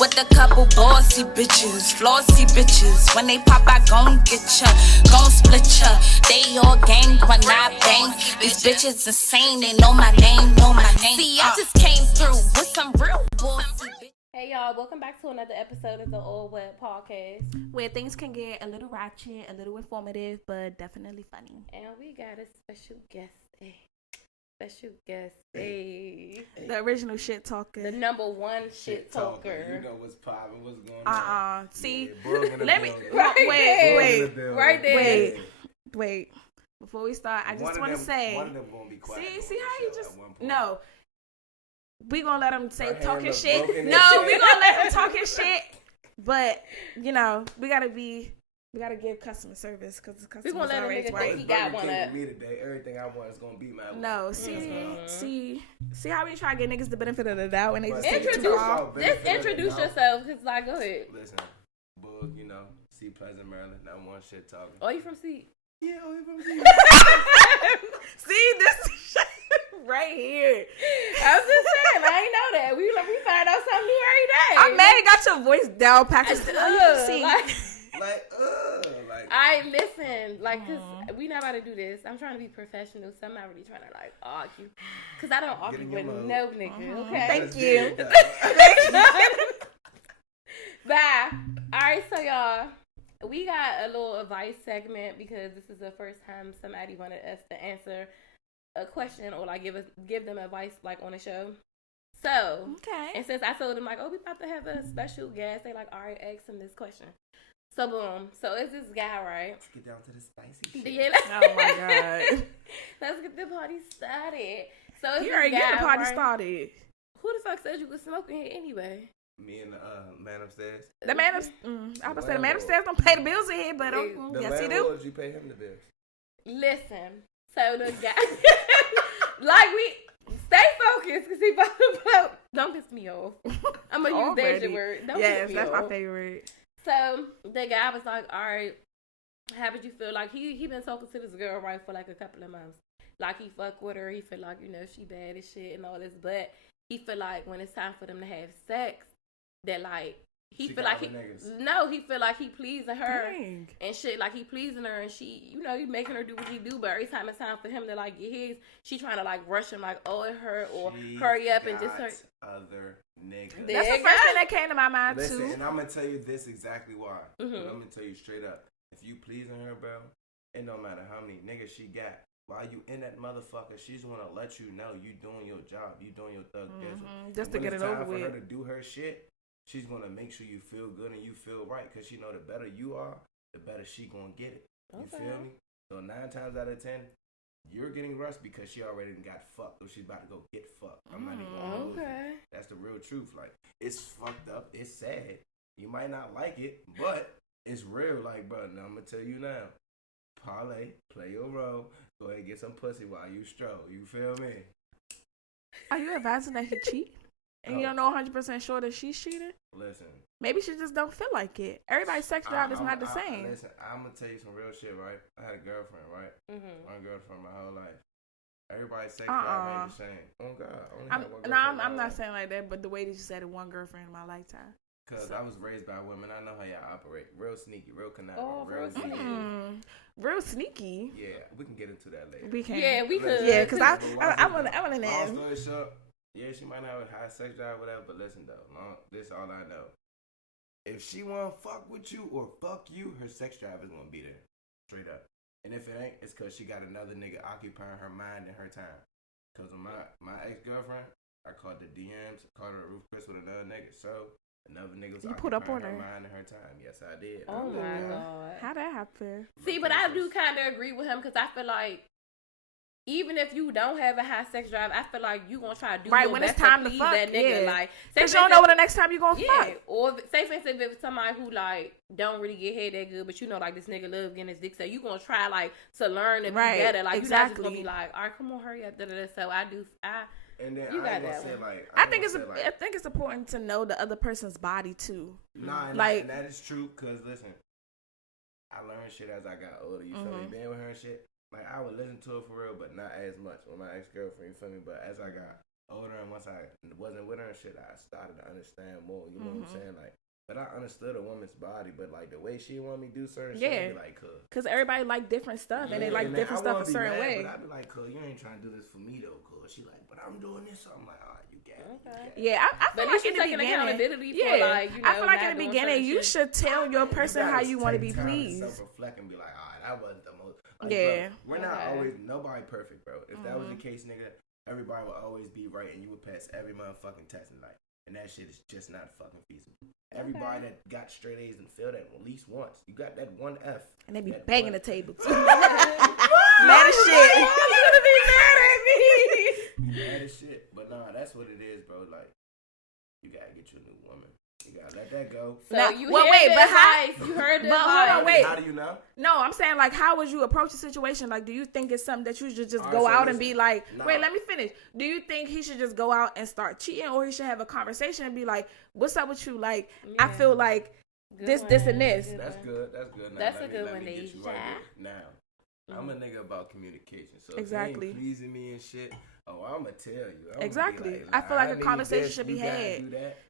with a couple bossy bitches, flossy bitches. When they pop, I gon' get ya, gon' split ya. They all gang when I bang. These bitches insane, they know my name, know my name. See, I just came through with some real bossy bitches. Hey y'all, welcome back to another episode of the Old Web Podcast, where things can get a little ratchet, a little informative, but definitely funny. and we got a special guest. The original shit talker, the number one shit talker. You know what's poppin', what's going on. See, yeah, let me wait. Before we start, I just want to say, one of them gonna be quiet. See how you just no. We gonna let them say talking shit. No, we gonna let them talking shit. But you know, we gotta give customer service because the customers we gonna let him nigga think he got one up. Me today, everything I want is gonna be my. No, see how we try to get niggas the benefit of the doubt when they just introduce yourself. Cause like, go ahead. Listen, Boog, you know, C Pleasant, Maryland. Number one shit talking. Oh, you from C? Yeah, you from C. See this shit right here. I was just saying, I ain't know that. We find out something new every day. I'm mad you got your voice down pat. I listen, cause we not about to do this. I'm trying to be professional, so I'm not really trying to argue, cause I don't argue with no nigga. Okay, thank you. Bye. All right, so y'all, we got a little advice segment because this is the first time somebody wanted us to answer a question or give them advice on the show. So okay, and since I told them we about to have a special guest, they all right, ask him this question. So boom. So it's this guy, right? Let's get down to the spicy shit. Yeah, oh my god. Let's get the party started. So it's you this already guy, get the party right? started. Who the fuck said you could smoke in here anyway? Me and the man upstairs. The man upstairs. I was about to say the man upstairs don't pay the bills in here, but yes he do. You pay him the bills. Listen. So the guy, we stay focused because he about to don't piss me off. I'm gonna use that word. Don't piss me that's off. my favorite. So the guy was like, all right, how would you feel? He been talking to this girl, right, for a couple of months. He fuck with her. He feel she bad as shit and all this. But he feel when it's time for them to have sex, that he feel he feel he pleasing her. Dang. And shit, he pleasing her and she, he making her do what he do. But every time it's time for him to get his, she trying to rush him it hurt or hurry up and just hurt. Other nigga. That's the first thing that came to my mind too. And I'm gonna tell you this exactly why. Mm-hmm. I'm gonna tell you straight up. If you pleasing her, bro, it don't matter how many niggas she got. While you in that motherfucker, she's gonna let you know you doing your job, you doing your thug business. Just to get it over with. For her to do her shit, she's gonna make sure you feel good and you feel right, cause she know the better you are, the better she gonna get it. You feel me? So 9 times out of 10. You're getting rushed because she already got fucked or she's about to go get fucked. I'm not even gonna lose it. That's the real truth. It's fucked up. It's sad. You might not like it, but it's real. Bro, now I'm gonna tell you now. Parlay, play your role. Go ahead and get some pussy while you stroll. You feel me? Are you advising that he cheat? And you don't know 100% sure that she's cheating? Listen. Maybe she just don't feel like it. Everybody's sex drive is not the same. Listen, I'm going to tell you some real shit, right? I had a girlfriend, right? Mm-hmm. One girlfriend my whole life. Everybody's sex drive ain't the same. Oh, God. I'm not saying like that, but the way that you said it, one girlfriend in my lifetime. Because I was raised by women. I know how y'all operate. Real sneaky, real conniving, real sneaky. Real sneaky? Yeah, we can get into that later. We can. Yeah, we could. Yeah, because I want to know. Long story short, yeah, she might have a high sex drive, whatever, but listen, though. This is all I know. If she want to fuck with you or fuck you, her sex drive is going to be there. Straight up. And if it ain't, it's because she got another nigga occupying her mind and her time. Because of my ex-girlfriend, I called the DMs, called her a roof Chris with another nigga. So, another nigga was occupying her mind and her time. Yes, I did. Oh, my God. How'd that happen? See, but I do kind of agree with him because I feel even if you don't have a high sex drive, I feel you gonna try to do your when best it's time to please fuck, that nigga. Yeah. Because you don't know when the next time you gonna fuck. Or say for instance, if it's somebody who don't really get head that good, but this nigga love getting his dick, so you gonna try to learn and be better. You're not just gonna be all right, come on, hurry up. So and then you I got that say one. I think it's important to know the other person's body too. Nah, and that is true. Cause listen, I learned shit as I got older. You feel me? Being with her and shit. I would listen to her for real, but not as much with my ex-girlfriend, you feel me? But as I got older and once I wasn't with her and shit, I started to understand more. You know what I'm saying? Like, but I understood a woman's body, but like the way she want me to do certain shit, I be like, cause everybody like different stuff, and they like different stuff a certain way. But I be like, you ain't trying to do this for me though, cuz. She like, but I'm doing this, so I'm like, all right, you got it. Okay. Yeah, I feel like in the taking beginning, accountability for like, you know, I feel like in the beginning you should tell your person how you want to be pleased. Self-reflect and be like, all right, that wasn't the most. Like, bro, we're not always nobody perfect, bro. If that was the case, nigga, everybody would always be right, and you would pass every motherfucking test in life. And that shit is just not fucking feasible. Everybody that got straight A's and failed at least once. You got that one F. And they be banging the table too. Mad as shit. You're gonna be mad at me. Mad as shit. But nah, that's what it is, bro. Like, you gotta get you a new woman. You gotta let that go. So now, you heard the advice. Hold on, wait. How do you know? No, I'm saying, like, how would you approach the situation? Like, do you think it's something that you should just go out and be like, wait, let me finish. Do you think he should just go out and start cheating, or he should have a conversation and be like, what's up with you? Like, I feel like this, and this. That's good. That's good. Now, that's a good one, Now, I'm a nigga about communication. So exactly. if he ain't pleasing me and shit, I'm going to tell you. Exactly. I feel like a conversation should be had. Do that.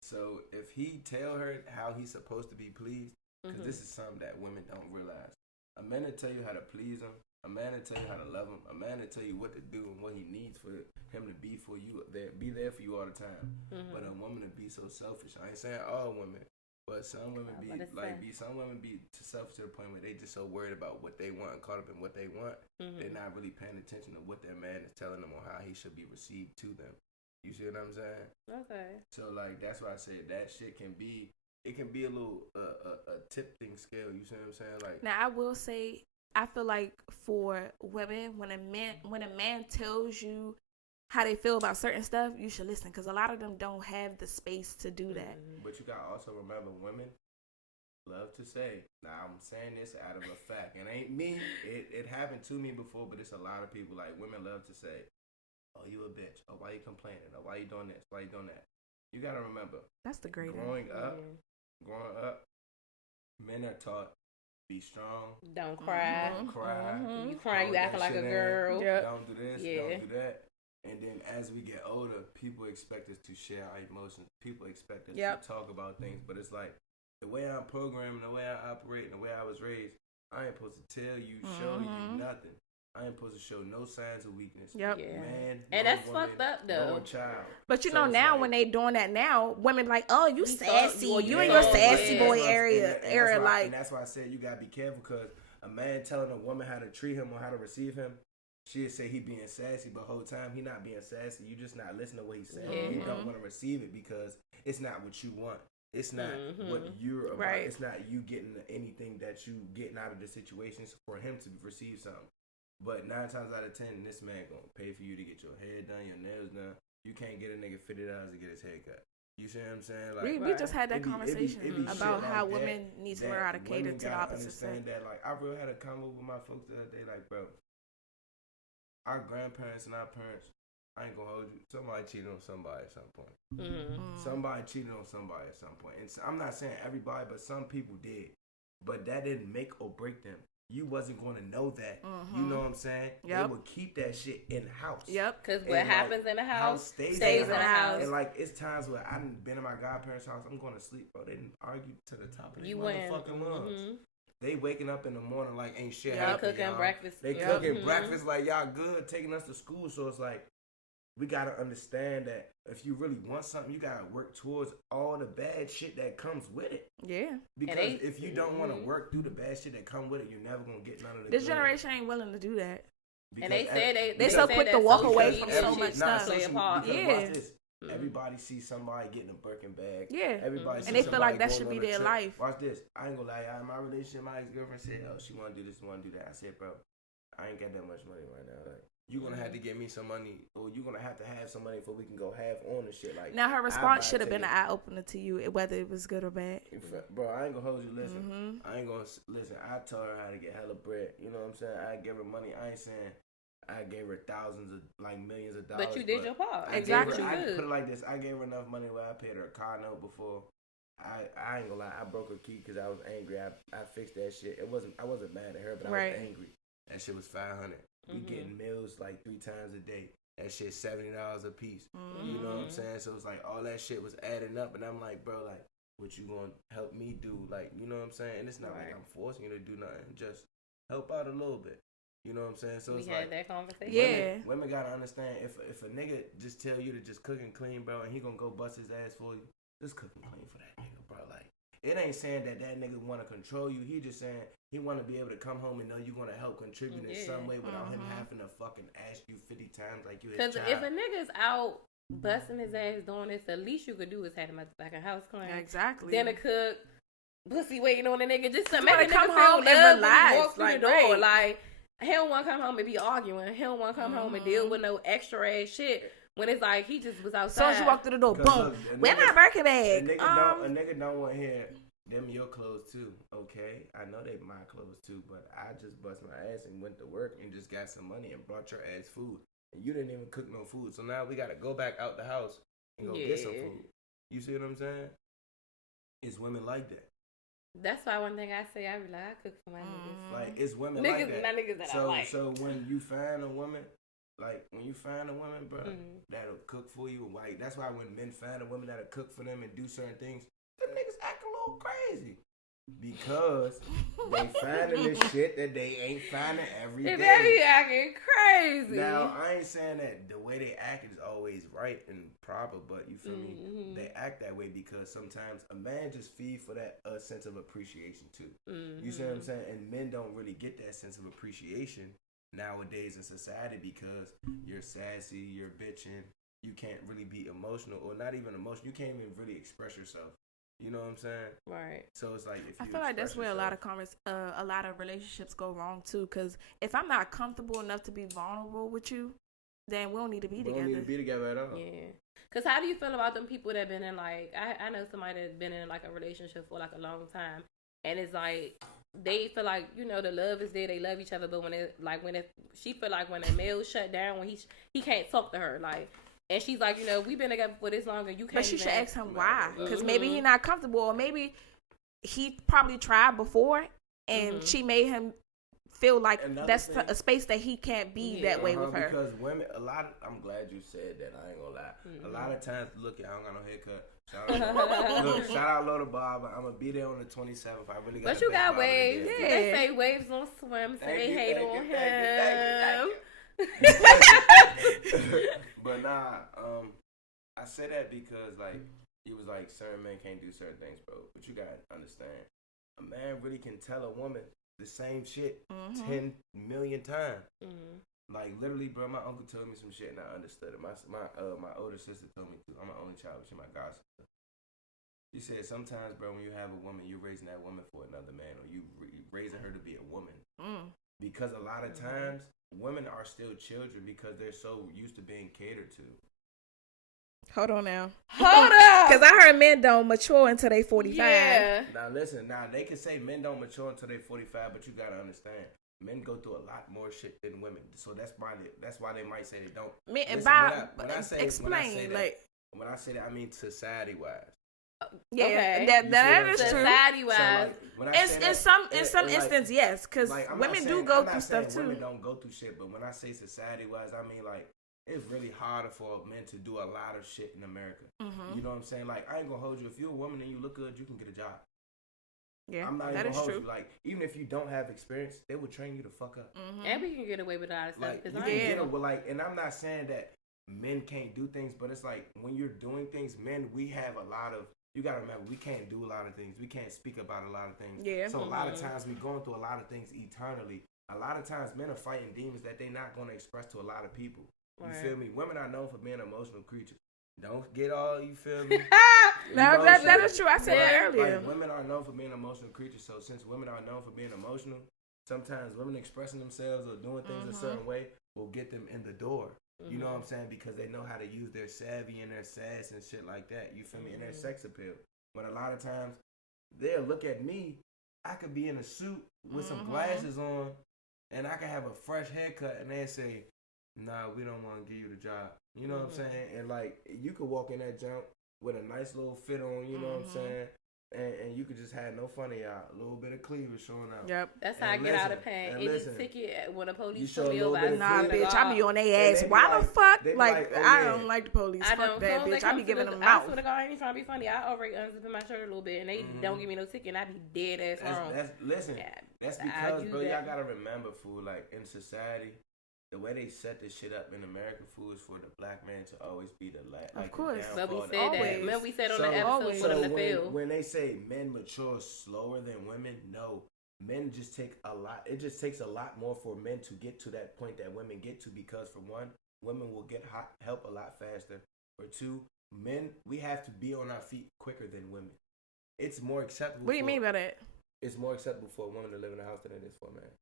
So if he tell her how he's supposed to be pleased, because this is something that women don't realize. A man will tell you how to please him. A man will tell you how to love him. A man will tell you what to do and what he needs for him to be for you, be there for you all the time. But a woman will be so selfish. I ain't saying all women, but some women some women be selfish to the point where they just so worried about what they want and caught up in what they want. They're not really paying attention to what their man is telling them or how he should be received to them. You see what I'm saying? Okay. So like that's why I said that shit can be a little a tipping scale. You see what I'm saying? Like now I will say I feel like for women when a man tells you how they feel about certain stuff, you should listen because a lot of them don't have the space to do that. But you gotta also remember women love to say. Now I'm saying this out of a fact. It ain't me. It happened to me before, but it's a lot of people like women love to say. Oh, you a bitch. Oh, why you complaining? Oh, why you doing this? Why you doing that? You got to remember. That's the great Growing up, men are taught, be strong. Don't cry. Don't cry. You cry, you acting like a girl. Don't do this. Don't do that. And then as we get older, people expect us to share our emotions. People expect us to talk about things. But it's like, the way I'm programmed, the way I operate, and the way I was raised, I ain't supposed to tell you, show you nothing. I ain't supposed to show no signs of weakness. Yep. Yeah. Man, and that's woman, fucked up though. No child. But you know now like, when they doing that now, women like, oh, you sassy. You in your sassy boy area. Like, and that's why I said you gotta be careful because a man telling a woman how to treat him or how to receive him, she'll say he being sassy, but whole time he not being sassy. You just not listening to what he's saying. You don't want to receive it because it's not what you want. It's not what you're about. Right. It's not you getting anything that you getting out of the situation for him to receive something. But 9 times out of 10, this man gonna pay for you to get your hair done, your nails done. You can't get a nigga $50 to get his hair cut. You see what I'm saying? Like we just had that conversation about how women need to learn how to cater to the opposite sex. That like I really had a convo with my folks the other day. Like, bro, our grandparents and our parents, I ain't gonna hold you. Somebody cheated on somebody at some point. Somebody cheated on somebody at some point. And I'm not saying everybody, but some people did. But that didn't make or break them. You wasn't going to know that. You know what I'm saying? They would keep that shit in house. Because what happens in the house stays in the house. And like it's times where I done been in my godparents' house. I'm going to sleep, bro. They didn't argue to the top of their motherfucking lungs. They waking up in the morning like ain't shit happening. Cooking breakfast. They cooking breakfast like y'all good, taking us to school. So it's like we gotta understand that if you really want something, you gotta work towards all the bad shit that comes with it. Yeah. Because if you don't want to work through the bad shit that come with it, you're never gonna get none of the This generation ain't willing to do that. Because and they said they so quick to walk away from so much stuff. Everybody sees somebody getting a Birkin bag. Yeah. Everybody and they feel like that should be their trip. life. Watch this. I ain't gonna lie. My relationship, my ex-girlfriend said, "Oh, she want to do this, want to do that." I said, "Bro, I ain't got that much money right now. Like, you're gonna have to get me some money, or you're gonna have to have some money before we can go half on and shit." Like, now her response should have been an eye opener to you, whether it was good or bad. Bro, I ain't gonna hold you. Listen, I ain't gonna listen. I told her how to get hella bread. You know what I'm saying? I gave her money. I ain't saying I gave her thousands of millions of dollars. But you did your part. Exactly. I put it like this. I gave her enough money where I paid her a car note before. I ain't gonna lie. I broke her key because I was angry. I fixed that shit. I wasn't mad at her, but I was angry. That shit was $500. We getting meals like 3 times a day. That shit $70 a piece. You know what I'm saying? So it's like all that shit was adding up, and I'm like, bro, like, what you gonna help me do? Like, you know what I'm saying? And it's not like I'm forcing you to do nothing. Just help out a little bit. You know what I'm saying? So it's like that conversation. Yeah. Women gotta understand if a nigga just tell you to just cook and clean, bro, and he gonna go bust his ass for you, just cook and clean for that nigga, bro. Like, it ain't saying that nigga want to control you. He just saying he want to be able to come home and know you gonna help contribute in some way without him having to fucking ask you 50 times like you his child. Because if a nigga's out busting his ass doing this, the least you could do is have him at the back of house clean. Exactly. Dinner cook, pussy waiting on the nigga, just to You make a wanna come nigga feel home and loved when relax, he walk through like, the door. right. Like, he don't want to come home and be arguing. He don't want to come home and deal with no extra ass shit. When it's like he just was outside. As soon as you walk through the door, boom. Look, Where my Birkin bag? A nigga don't want to hear them your clothes too. Okay, I know they my clothes too, but I just bust my ass and went to work and just got some money and brought your ass food, and you didn't even cook no food. So now we gotta go back out the house and go get some food. You see what I'm saying? It's women like that. That's why one thing I say, I be like, I cook for my niggas. Like, it's women Niggas, like that. not niggas that I like. So when you find a woman, bro, that'll cook for you, like, that's why when men find a woman that'll cook for them and do certain things, them niggas act a little crazy. Because they finding this shit that they ain't finding every day. They be acting crazy. Now, I ain't saying that the way they act is always right and proper, but you feel me? They act that way because sometimes a man just feed for that sense of appreciation too. You see what I'm saying? And men don't really get that sense of appreciation nowadays in society because you're sassy, you're bitching, you can't really be emotional, or not even emotional. You can't even really express yourself. You know what I'm saying? Right. So it's like if I you feel like that's where a lot of relationships go wrong too. Because if I'm not comfortable enough to be vulnerable with you, then we don't need to be together. We don't need to be together at all. Yeah. Because how do you feel about them people that been in, like, I know somebody that's been in like a relationship for like a long time, and it's like they feel like, you know, the love is there, they love each other, but she feel like when a male shut down, when he can't talk to her, like. And she's like, you know, we've been together for this long, and you can't. But she should ask him why, because maybe he's not comfortable, or maybe he probably tried before, and she made him feel like that's a space that he can't be that way with her. Because women, I'm glad you said that. I ain't gonna lie. A lot of times, look, I don't got no haircut. Shout out Lola Bob. I'm gonna be there on the 27th. I really got. But you got waves. Yeah. They say waves on swim, so they hate on him. But nah, I say that because like it was like certain men can't do certain things, bro. But you gotta understand, a man really can tell a woman the same shit 10 million times. Like literally, bro. My uncle told me some shit and I understood it. My older sister told me too. I'm an only child, but she's my god sister. She said sometimes, bro, when you have a woman, you're raising that woman for another man, or you raising her to be a woman. Because a lot of times, women are still children because they're so used to being catered to. Hold on now. Hold up. Because I heard men don't mature until they 45. Yeah. Now listen, they can say men don't mature until they 45, but you gotta understand, men go through a lot more shit than women. So that's why they might say they don't. When I say that, I mean society wise. Yeah, okay. that is true. Society wise, so in some instance, yes, because women do go through stuff too. Women don't go through shit, but when I say society wise, I mean like it's really harder for men to do a lot of shit in America. You know what I'm saying? Like I ain't gonna hold you. If you're a woman and you look good, you can get a job. Yeah, I'm not even gonna hold you. Like even if you don't have experience, they will train you to fuck up. And we can get away with all that stuff. Like, you can get away, like, and I'm not saying that men can't do things, but it's like when you're doing things, men, we have a lot of. You gotta remember, we can't do a lot of things. We can't speak about a lot of things. Yeah. So a lot of times we going through a lot of things eternally. A lot of times men are fighting demons that they're not gonna express to a lot of people. You feel me? Women are known for being emotional creatures. Don't get all, you feel me? that is true. I said that earlier. Like, women are known for being emotional creatures. So since women are known for being emotional, sometimes women expressing themselves or doing things a certain way will get them in the door. You know what I'm saying? Because they know how to use their savvy and their sass and shit like that. You feel me? And their sex appeal. But a lot of times, they'll look at me. I could be in a suit with some glasses on, and I could have a fresh haircut, and they'll say, nah, we don't want to give you the job. You know what I'm saying? And, like, you could walk in that junk with a nice little fit on, you know what I'm saying? and you could just have no fun of y'all. A little bit of cleavage showing out. Yep. That's how I get out of pain. Any ticket when the police pull me over. Nah, bitch, I be on their ass. Why the fuck? Like, I don't like the police. Fuck that, bitch. I be giving them mouth. I swear to God, I ain't trying to be funny. I already unzipping my shirt a little bit, and they don't give me no ticket, and I be dead ass wrong. That's because, bro, y'all gotta remember, fool, like, in society, the way they set this shit up in American food is for the black man to always be the last. Like, of course. But we said that. Remember we said on the episode for them to feel. When they say men mature slower than women, no. Men just take a lot. It just takes a lot more for men to get to that point that women get to because, for one, women will get help a lot faster. For two, men, we have to be on our feet quicker than women. It's more acceptable. What do you mean by that? It's more acceptable for a woman to live in a house than it is for a man.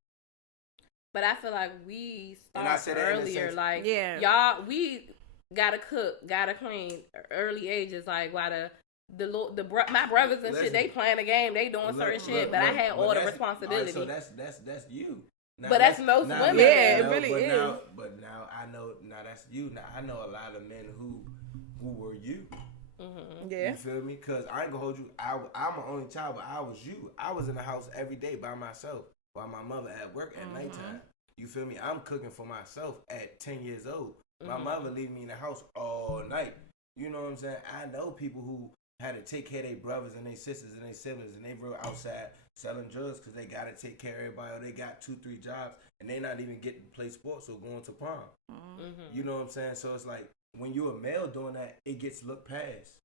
But I feel like we start earlier. Like, yeah, y'all, we gotta cook, gotta clean. Early ages, like, why my brothers and shit, they playing the game, they doing certain shit, but I had all the responsibility. Right, so that's you. Now, but that's most women. Yeah, it really is. But now I know. Now that's you. Now I know a lot of men who were you. Mm-hmm. Yeah. You feel me? Because I ain't gonna hold you. I'm an only child, but I was you. I was in the house every day by myself while my mother at work at nighttime. You feel me? I'm cooking for myself at 10 years old. My mother leave me in the house all night. You know what I'm saying? I know people who had to take care of their brothers and their sisters and their siblings, and they were outside selling drugs because they got to take care of everybody, or they got 2-3 jobs, and they not even getting to play sports or going to prom. You know what I'm saying? So it's like, when you're a male doing that, it gets looked past.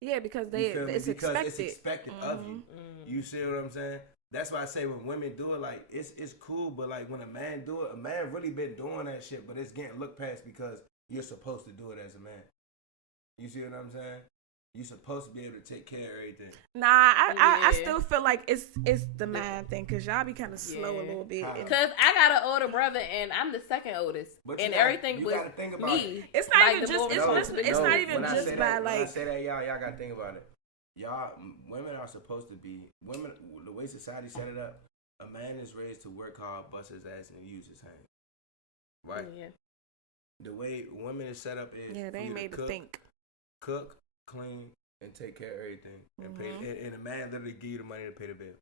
Yeah, because it's expected of you. You see what I'm saying? That's why I say when women do it, like, it's cool, but like when a man do it, a man really been doing that shit, but it's getting looked past because you're supposed to do it as a man. You see what I'm saying? You're supposed to be able to take care of everything. Nah, I still feel like it's the man thing, because y'all be kind of slow a little bit. Because I got an older brother, and I'm the second oldest. And everything was me. It's not even just, it's not even just by, like. When I say that, y'all got to think about it. Y'all, women are supposed to be, the way society set it up, a man is raised to work hard, bust his ass, and use his hands. Right? Yeah. The way women is set up is, they ain't made to think. Cook, clean, and take care of everything, and pay. And a man literally give you the money to pay the bill.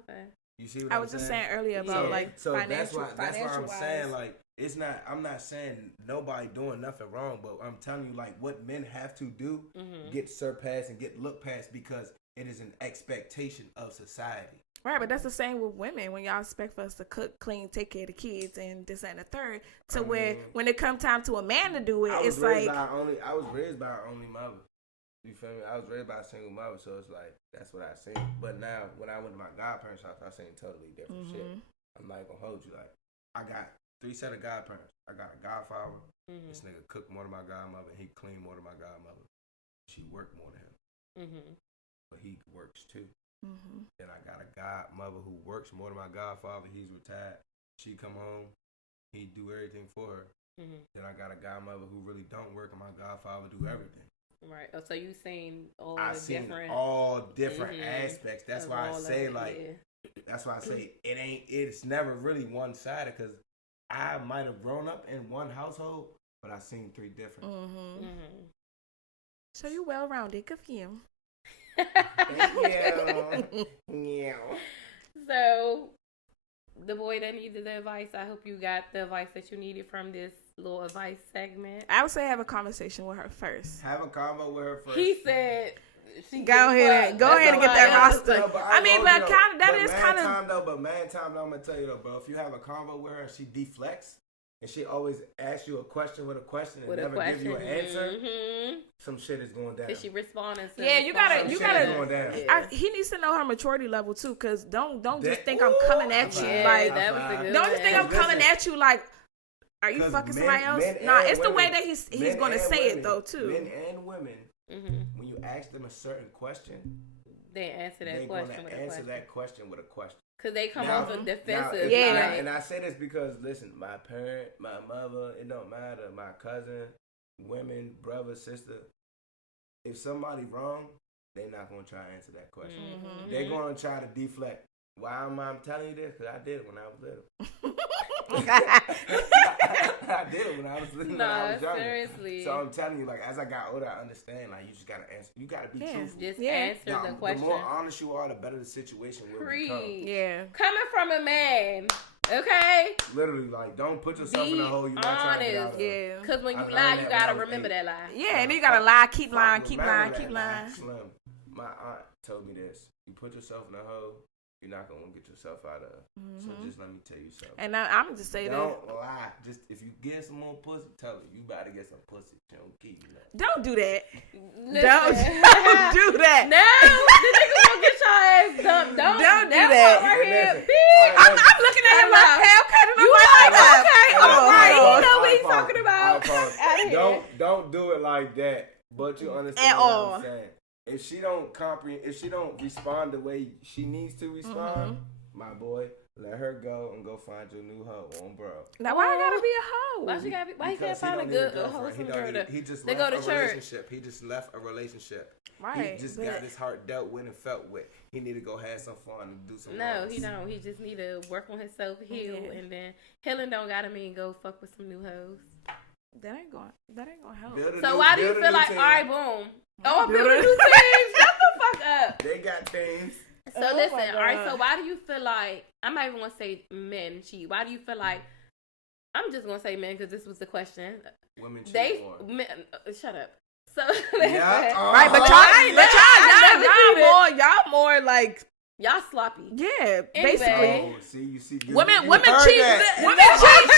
Okay. You see what I was just saying earlier about financial. That's why I'm saying, like, it's not. I'm not saying nobody doing nothing wrong, but I'm telling you, like, what men have to do get surpassed and get looked past because it is an expectation of society. Right, but that's the same with women. When y'all expect for us to cook, clean, take care of the kids, and this and the third, where when it come time to a man to do it, it's like I was raised by an only mother. You feel me? I was raised by a single mother, so it's like, that's what I seen. But now, when I went to my godparents' house, I seen totally different shit. I'm not gonna hold you. Like, I got 3 set of godparents. I got a godfather. This nigga cooked more than my godmother. He cleaned more than my godmother. She worked more than him. But he works too. Then I got a godmother who works more than my godfather. He's retired. She come home. He do everything for her. Then I got a godmother who really don't work, and my godfather do everything. Right. Oh, so you seen all different aspects. That's why I say that's why I say it's never really one sided, because I might have grown up in one household, but I seen 3 different. So you well rounded. Good for you. Thank you. Yeah. So the boy that needed the advice, I hope you got the advice that you needed from this little advice segment. I would say have a conversation with her first. Have a convo with her first. He said, go ahead and get that roster. No, but man time, I'm gonna tell you though, bro. If you have a convo with her and she deflects and she always asks you a question with a question and never give you an answer, some shit is going down. Cause she responding. You gotta. Going down. He needs to know her maturity level too, cause don't just think I'm coming at you like. Don't just think I'm coming at you like. Are you fucking somebody else? Nah, it's the way that he's going to say it, though, too. Men and women, when you ask them a certain question, they answer that question with a question. They're going to answer that question with a question. Because they come off of defensive. And I say this because, listen, my parent, my mother, it don't matter, my cousin, women, brother, sister, if somebody wrong, they're not going to try to answer that question. They're going to try to deflect. Why am I telling you this? Because I did it when I was little. I did when I was younger. Seriously. So I'm telling you, like, as I got older, I understand. Like, you just gotta answer. You gotta be truthful. Just answer the question. The more honest you are, the better the situation will become. Yeah. Coming from a man. Okay? Literally, like, don't put yourself in a hole you're not trying to get out of. Yeah. Because when you lie, you gotta remember that lie. Yeah, and you gotta lie, keep lying. Slim, my aunt told me this. You put yourself in a hole, you're not gonna get yourself out of. So just let me tell you something. And I'm just saying don't lie. Just if you get some more pussy, tell her you about to get some pussy. Don't keep you that. Don't do that. Listen. Don't do that. No, the nigga gonna get your ass dumped. Don't do that. Right here, I'm looking at him like, okay, you like okay, all right. He know what he's Right, talking about. Don't do it like that. But you understand what I'm saying. If she don't comprehend, if she don't respond the way she needs to respond, my boy, let her go and go find your new hoe on bro. Now why I gotta be a hoe? Why you can't find a good hoe from girl? He just they left go to a church. Relationship. He just left a relationship. Right. He just got his heart dealt with and felt with. He need to go have some fun and do some. No, he don't. He just need to work on himself, heal, and then healing don't gotta mean go fuck with some new hoes. That ain't gonna help. So why do you feel like, all right, boom. Oh, I'm building new teams. Shut the fuck up. They got teams. So listen, all right. So why do you feel like I'm not even gonna say men cheat? Why do you feel like I'm just gonna say men because this was the question. Women cheat more. Shut up. So right, but y'all more like y'all sloppy. Yeah, basically. Oh, see, women cheat. Women cheat.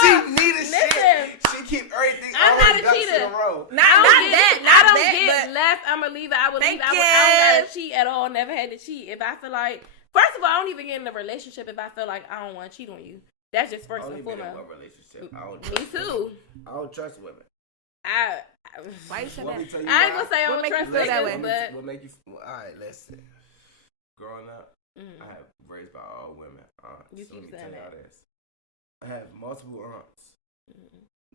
She need a shit. She keep everything. I'm not a cheater. I don't get left. I'ma leave it. I will leave it. I don't gotta cheat at all. Never had to cheat. If I feel like, first of all, I don't even get in a relationship if I feel like I don't want to cheat on you. That's just first and foremost. Me too. I don't trust women. Why you say that? I ain't gonna say I don't trust you that way. But what make you? All right, listen. Growing up, I have raised by all women. You so keep let me saying tell y'all that. this. I have multiple aunts.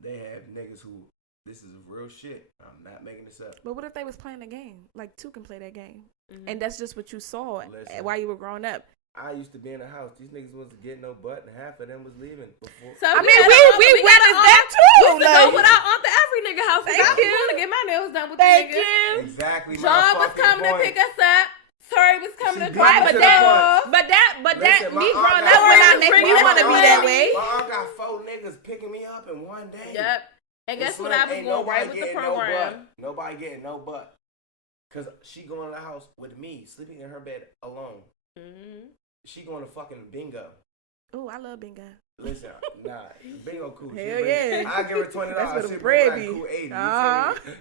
They have niggas who, this is real shit. I'm not making this up. But what if they was playing a game? Like, two can play that game. And that's just what you saw while you were growing up. I used to be in the house. These niggas wasn't getting no butt, and half of them was leaving before. So I mean, we witnessed that too. We used to go with our aunt to every nigga house. I was going to get my nails done with the nigga. Exactly. John was coming to pick us up. Tori was coming to right, but that me growing up when I make me want to be that way. My aunt got 4 niggas picking me up in one day. Yep. And guess what? I was going right with the program. Nobody getting no butt. Cause she going to the house with me, sleeping in her bed alone. She going to fucking bingo. Oh, I love bingo. Listen, bingo cool. Hell yeah. I give her $20. That's what she a bread like cool 80.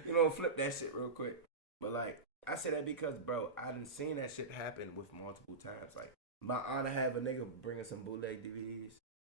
You know, flip that shit real quick. But like, I say that because, bro, I done seen that shit happen with multiple times. Like, my aunt have a nigga bringing some bootleg DVDs.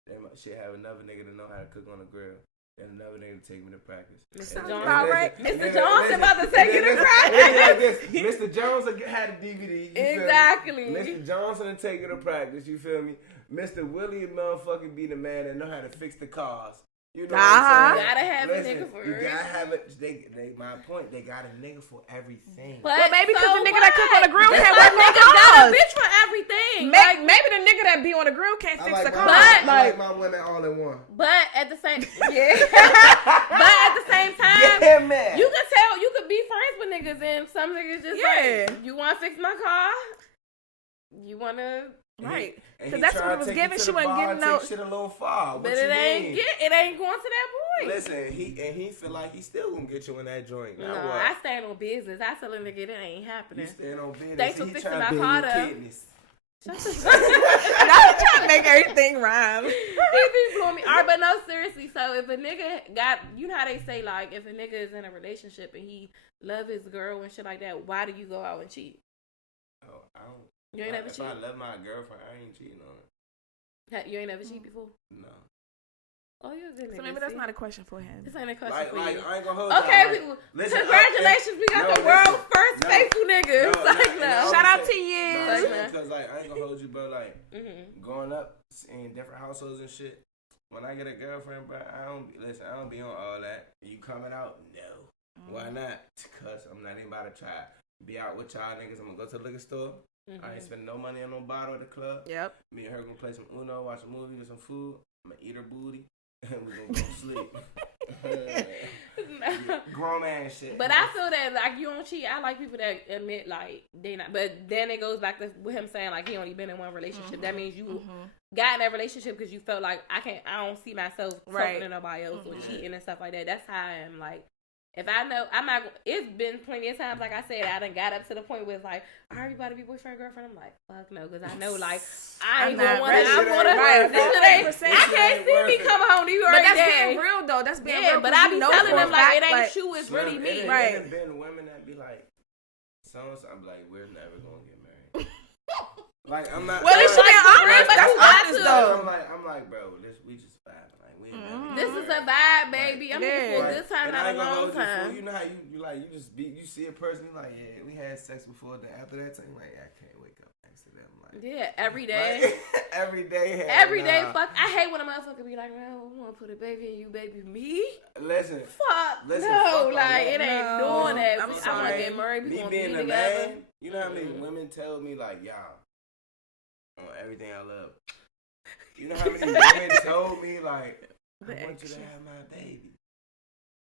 Then she'll have another nigga to know how to cook on the grill. And another nigga to take me to practice. Mr. Johnson. Mr. Johnson about to take you to practice. Mr. Jones had a DVD. Exactly. Mr. Johnson to take you to practice. You feel me? Mr. Willie motherfucking be the man that know how to fix the cars. You know what I'm saying? You gotta have a nigga for you gotta have it. They my point. They got a nigga for everything. But maybe because the nigga that cook on the grill can't work the niggas got a bitch for everything. Maybe the nigga that be on the grill can't fix the car. I like my women all in one. But at the same but at the same time, you can tell you could be friends with niggas and some niggas just like, you want to fix my car? You want to. Right, because that's what it was giving. She wasn't getting no shit a little far, but it ain't going to that point. Listen, he feel like he still gonna get you in that joint. No, I stand on business. I tell a nigga it ain't happening. You stand on business. Thanks for fixing my car up. Now I'm trying to make everything rhyme. He be blowing me. All right, but no, seriously. So if a nigga got, you know how they say like, if a nigga is in a relationship and he love his girl and shit like that, why do you go out and cheat? Oh, I don't. You ain't never cheated? If I love my girlfriend, I ain't cheating on her. You ain't never cheated before? No. Oh, you're a good nigga. So maybe that's not a question for him. This ain't a question for you. I ain't gonna hold okay, listen, congratulations. We got the world's first faithful nigga. Shout out to you. Because like, I ain't gonna hold you, bro. Like, growing up in different households and shit, when I get a girlfriend, bro, I don't be on all that. You coming out? No. Why not? Because I'm not even about to try be out with y'all niggas. I'm gonna go to the liquor store. I ain't spending no money on no bottle at the club. Yep. Me and her gonna play some Uno, watch a movie, get some food. I'm gonna eat her booty, and we gonna go sleep. Grown man shit. But I feel that like you don't cheat. I like people that admit like they not. But then it goes back to with him saying like he only been in one relationship. That means you got in that relationship because you felt like I don't see myself talking to nobody else or cheating and stuff like that. That's how I am. Like if I know I'm not. It's been plenty of times like I said I done got up to the point where it's like everybody be boyfriend girlfriend. I'm like fuck no because I know like I ain't gonna want to. I want to. I can't see me come home to you every day. But that's being real though. That's being real. But I be telling them like it ain't you. It's really me. Right. It been women that be like, so I'm like, we're never gonna get married. Like I'm not. Well, it's being honest. That's honest though. I'm like, bro, we just vibing. Like we ain't never. This is a vibe, baby. I'm here for this time, not a long time. You know how you like you see a person, you like, yeah, we had sex before. Then after that time, like, I can't wake up next to them. Like, yeah, every day. Like, every day. Every day. Fuck. I hate when a motherfucker be like, man, I want to put a baby in you, baby. Me? Listen. Fuck. Listen, no, fuck like it ain't doing that. I'm I sorry. want to get married. Me being a man, you know how many women tell me like, y'all, on everything I love. You know how many women told me like, I want you to have my baby.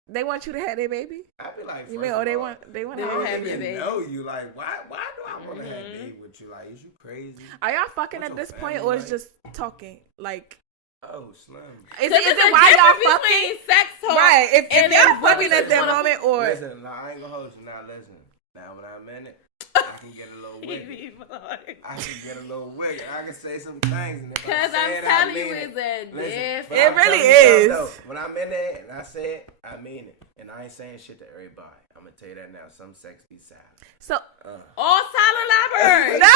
They want you to have their baby? I be like, you mean, they want to have your baby. Know you like why do I want to have a baby with you? Like, is you crazy? Are y'all fucking at this point, or is just talking? Like, oh, slim. Is it why y'all fucking? Sex talk, right? If y'all fucking at that moment, or listen, I ain't gonna hold you. Now listen, now when I'm in it, I can get a little wig. I can get a little wig. I can say some things. Because I'm telling you, it's a difference. It really is. Though, when I'm in there and I say it, I mean it. And I ain't saying shit to everybody. I'm going to tell you that now. Some sex be silent. So, all silent library. No,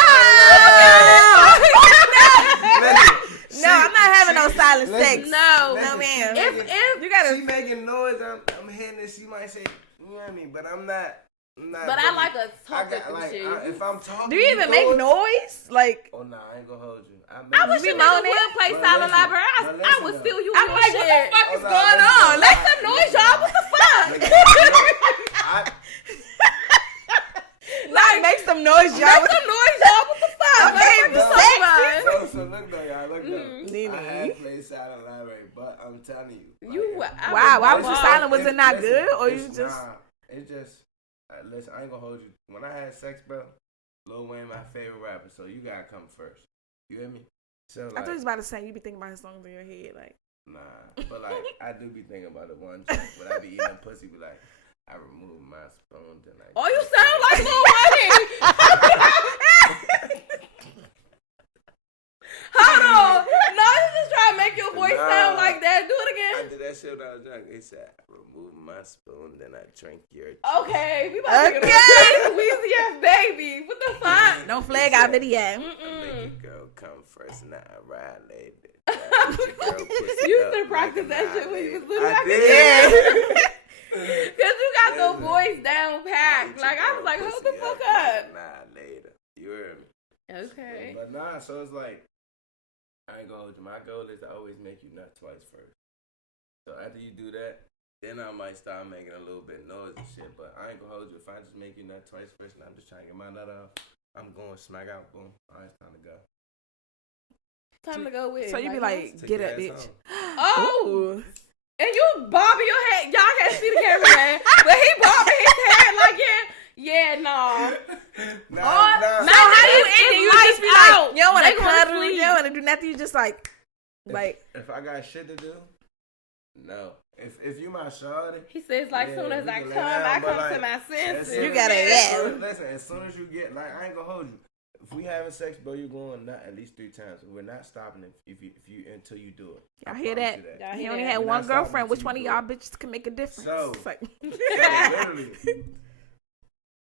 I'm not having no silent sex. No, man. If you gotta, she making noise, I'm hearing this. She might say, you know what I mean? But I'm not. But really, I like a talking shit. If I'm talking, do you even make noise? Like, oh no, I ain't gonna hold you. I wish you would play silent library. I would steal you. I'm like, shit. What the fuck is going on? Make some noise, y'all. What the fuck? Like, make some noise, y'all. Make some noise, y'all. What the fuck? So look though, y'all. Look though. I have played silent library, but I'm telling you. Why was you silent? Was it not good, or you just? Nah, it's just. Listen, I ain't gonna hold you. When I had sex, bro, Lil Wayne my favorite rapper, so you gotta come first. You hear me? So like, I thought you was about to say you be thinking about his songs in your head, like. Nah, but like I do be thinking about it one time, but I be eating pussy, be like, I remove my spoon, then I. Oh, you sound like Lil Wayne. Hold on. No, you just trying to make your voice sound like that. Do it again. I did that shit when I was young. They said, remove my spoon, then I drink your juice. Okay, we about to get Louisiana, baby. What the fuck? No flag out video. I make your girl come first, and I ride later. You used to practice that shit when you was little. I did. Because you got the voice down packed. Like, I was like, hold the fuck up. Nah, later. You heard me? Okay. But nah, so it's like, I ain't gonna hold you. My goal is to always make you nut twice first. So after you do that, then I might start making a little bit of noise and shit. But I ain't gonna hold you. If I just make you nut twice first and I'm just trying to get my nut off, I'm going smack out, boom. All right, it's time to go. Time to go with. So you be like, get up, bitch. Oh! And you bobbing your head. Y'all can't see the camera, man. But he bobbing his head like, yeah, nah. Nah. So how you eating? You just be like, you don't want to cuddle. You don't want to do nothing. You just like. If I got shit to do, no. If you my shawty. He says like, soon as I come to my senses. You gotta listen, as soon as you get, like, I ain't gonna hold you. If we having sex, bro, you're going nut at least 3 times. We're not stopping if you until you do it. Y'all hear that? He only had one girlfriend. Which one of y'all bitches can make a difference? So literally,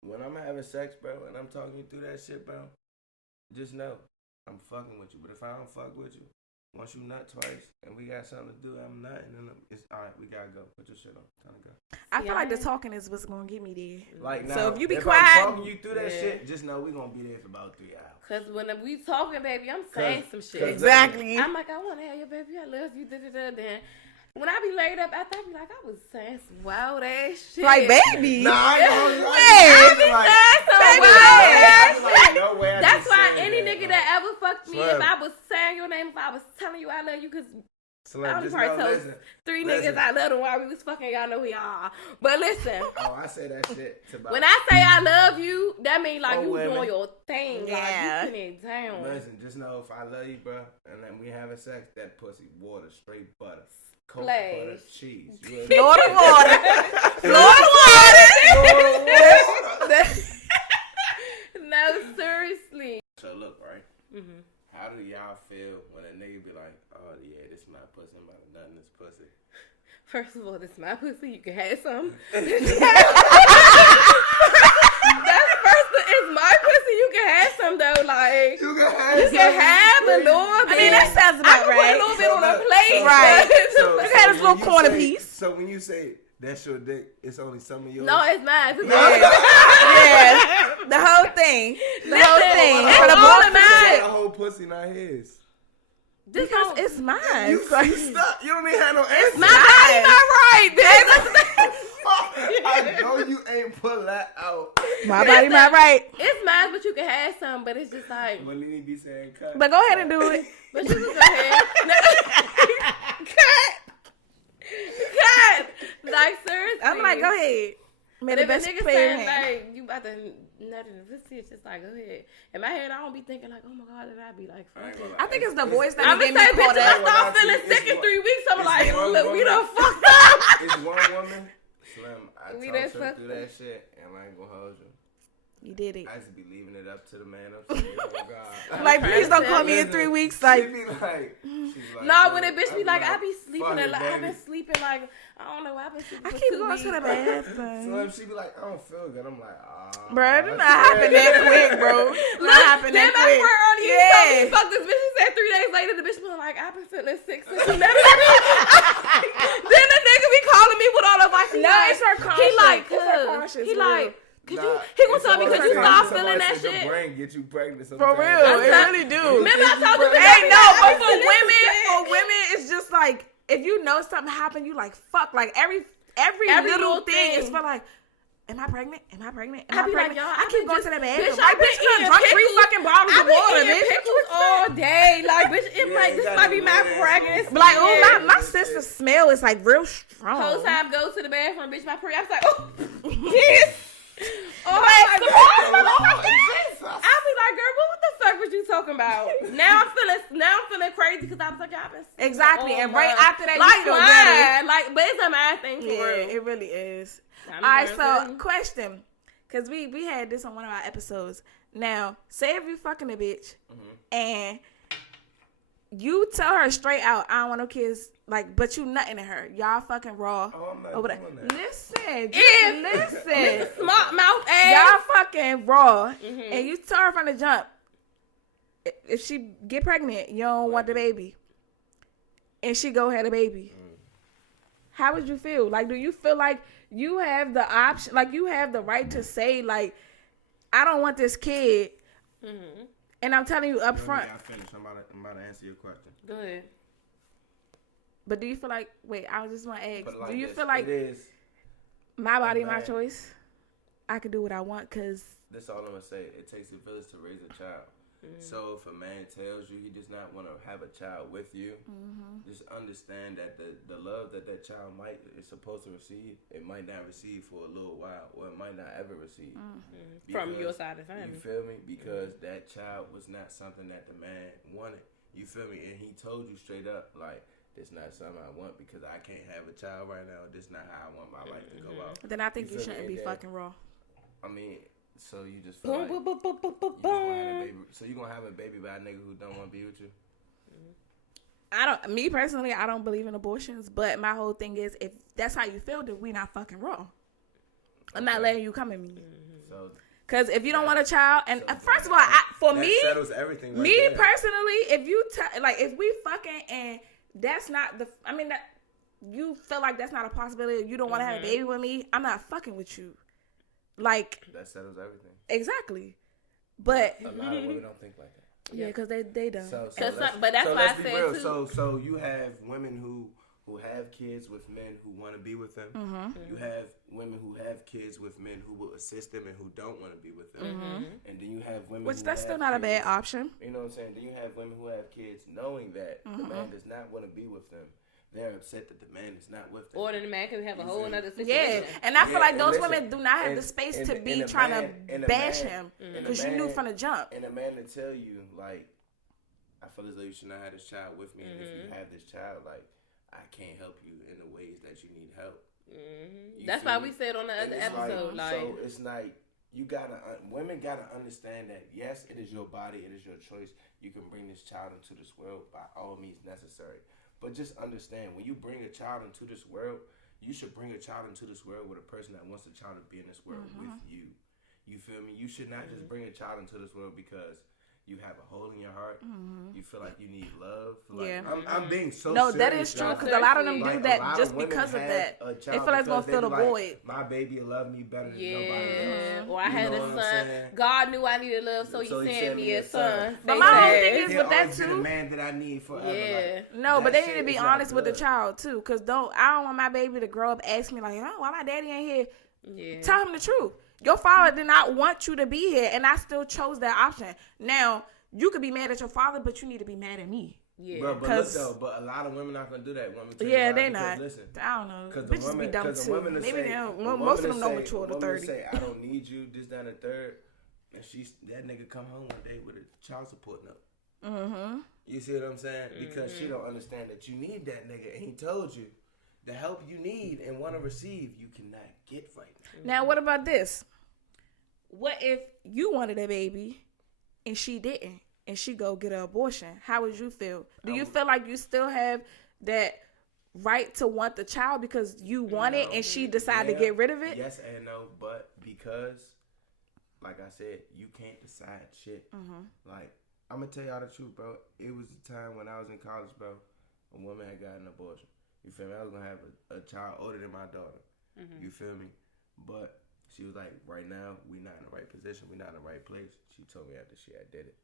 when I'm having sex, bro, and I'm talking you through that shit, bro, just know I'm fucking with you. But if I don't fuck with you, once you nut twice and we got something to do, I'm nutting, and it's all right. We gotta go. Put your shit on. Time to go. I feel like the talking is what's gonna get me there. Like now, so if you be if quiet, I'm talking you through that shit, just know we gonna be there for about 3 hours. Cause when we talking, baby, I'm saying some shit. Exactly. I'm like, I want to have your baby. I love you. Then when I be laid up after, I be like, I was saying some wild ass shit. Like, baby. Nah, I know. I be saying some wild ass shit. No way. That's you because Slim, I just probably know, told listen. 3 listen. niggas I love them while we was fucking. Y'all know who y'all are. But listen. Oh, I say that shit to about When I say I love you, that means like you women. doing your thing. Yeah. Like you putting it down. Listen, just know if I love you, bro, and then we having sex, that pussy water, straight butter, coke, Splash. butter, cheese. Florida water. Florida water. No, seriously. So look, right? Mm-hmm. How do y'all feel when a nigga be like, oh yeah, this is my pussy, I'm about to nut in this pussy? First of all, this is my pussy. You can have some. That's first. It's my pussy. You can have some though. Like You can have you can have a little bit. I mean, that sounds I about can right. put a little bit on a plate. Right. So, You had this when little you corner say- piece. So when you say that's your dick, it's only some of yours? No, it's mine. It's Yeah. The whole thing. The whole thing. it's From the all bottom of to the mine. tip. The whole pussy not his. This Because don't- it's mine. You stuck. You don't even have no answer. my body, my right, bitch. I know you ain't pull that out. My body, my right. It's mine, but you can have some. But it's just like, When Nene be saying cut. But go ahead and do it. but you can go ahead. Cut. Like seriously. I'm like, go ahead. May But the if a best nigga player saying win. like you about to nut in the pussy, it's just like go ahead. In my head, I don't be thinking like, oh my god, did I be like? I ain't Fuck gonna it. I think it's the voice that I'm gave gonna me say, bitch, caught if I up. Well, start I feeling see, sick it's in 3 weeks, I'm it's like, one look, we woman. done fucked up. It's one woman. Slim, I We talked done her fucked through that shit, and I ain't gonna hold you. You did it. I just be leaving it up to the man upstairs. Oh God. Like, please don't call me in 3 weeks. Like, she be like, No, when a bitch be like, I I be sleeping a lot. I've been sleeping like, I don't know, I've been sleeping I for keep 2 going weeks. to the bathroom. Slim, she be like, I don't feel good. I'm like, ah. Bro, it not happen that quick, bro. Not happen Then that my quick. friend earlier, you told me you fucked this bitch. She said 3 days later, the bitch be like, I've been feeling sick since you never Then the nigga be calling me with all the advice. No, it's her conscience. He like, It's her conscience, he real. like, could you, he gonna tell me could you stop feeling that shit? Your brain get you pregnant For sometimes. real, it I'm really do. Remember I told you Hey, no, but I for be women, it's just like, if you know something happened, you like, fuck. Like, every little thing is for like, am I pregnant? Am I pregnant? Am I be like, pregnant? y'all, I keep going to the bathroom. Bitch, Like, bitch, you done drunk 3 fucking bottles of water, eating bitch. pickles all day. Like, bitch, it might, you this gotta might be my do that. pregnancy. Like, oh, my sister's smell is like real strong. Whole time go to the bathroom, bitch, my I was like, oh, yes. Oh, Like, my the God. I be like, girl, what the fuck was you talking about? Now I'm feeling crazy because I was like, y'all been sleeping Exactly, all and right month. after that, like you feel mine. better. Like, but it's a mad thing for Yeah, real. it really is. I'm All right, gonna so say- question, because we had this on one of our episodes. Now, say if you fucking a bitch and you tell her straight out, I don't want no kids, like, but you nutting in her. Y'all fucking raw. Oh, I'm not or whatever. doing that. Listen, If listen. smart mouth ass. Y'all fucking raw, and you tell her from the jump, if she get pregnant, you don't want the baby, and she go have a baby. How would you feel? Like, do you feel like you have the option, like you have the right to say, like, I don't want this kid, and I'm telling you up front. I'm about to answer your question. Go ahead. But do you feel like, wait, I just want to ask, But like do you this, feel like it is? my body, my man. choice? I can do what I want because That's all I'm gonna say. It takes a village to raise a child. So if a man tells you he does not want to have a child with you, just understand that the love that child is supposed to receive, it might not receive for a little while, or it might not ever receive. From your Because- side of the family. You feel me? Because that child was not something that the man wanted. You feel me? And he told you straight up, like, this not something I want because I can't have a child right now. This not how I want my life to go out. then I think you feel me? shouldn't be And fucking raw. I mean, so you just feel like Boom, boom, boom, boom, boom, you just wanna have a boom. baby. So you gonna have a baby by a nigga who don't want to be with you? Me personally, I don't believe in abortions, but my whole thing is, if that's how you feel, then we not fucking raw. I'm not letting you come at me. So Cause if you don't want a child, and So first of all, for that me, settles everything. Right me there. personally, if you if we fucking and that's not the, I mean that you feel like that's not a possibility, you don't want to have a baby with me, I'm not fucking with you. Like that settles everything. exactly, but A lot of women don't think like that. yeah, cause they don't. So But that's why let's I be said real. too. So you have women who have kids with men who want to be with them. You have women who have kids with men who will assist them and who don't want to be with them. And then you have women women Which who that's have still not a bad kids. option. You know what I'm saying? Then you have women who have kids knowing that the man does not want to be with them. They're upset that the man is not with them. Or the man can have a whole other situation. Yeah, and I feel like those listen, women do not have and- the space and- to and be a trying man- to and a bash man- him and a because you knew man- from the jump. And a man to tell you, like, I feel as though you should not have this child with me, and if you have this child, like, I can't help you in the ways that you need help. That's why we said on the other episode, so it's like you gotta women gotta understand that yes, it is your body, it is your choice. You can bring this child into this world by all means necessary, but just understand when you bring a child into this world, you should bring a child into this world with a person that wants the child to be in this world with you. You feel me? You should not just bring a child into this world because you have a hole in your heart. You feel like you need love. Like, Yeah. I'm being so No, serious. that is true y'all. because a lot of them Like, do a that lot just of women because of have that. a They child feel like it's gonna because they fill the be like, void. My baby will love me better than nobody else. Yeah. Or I You had know a what I'm son. saying? God knew I needed love, so he sent me a son. But They my whole said- thing is He'll with that always be the too. man that I need forever. Yeah. Like, No, but that they need shit to be is not honest with the good. child too, because I don't want my baby to grow up asking me like, oh, why my daddy ain't here? Yeah. Tell him the truth. Your father did not want you to be here, and I still chose that option. Now you could be mad at your father, but you need to be mad at me. Yeah. But look 'Cause- though, but a lot of women not gonna do that. Want me to tell Yeah, you why? they Because not. Listen, I don't know. because Bitches be dumb too. Maybe they don't. Most of them don't mature to 30. Say I don't need you. This, that, and the third, and that nigga come home one day with a child support note. You see what I'm saying? Because she don't understand that you need that nigga, and he told you the help you need and want to receive, you cannot get right now. Now, what about this? What if you wanted a baby and she didn't, and she go get an abortion? How would you feel? Do you feel like you still have that right to want the child because you want it and she decided to get rid of it? Yes and no, but because, like I said, you can't decide shit. Like, I'm gonna tell y'all the truth, bro. It was a time when I was in college, bro. A woman had gotten an abortion. You feel me? I was gonna have a child older than my daughter. You feel me? But she was like, right now, we not in the right position. We not in the right place. She told me after she had did it.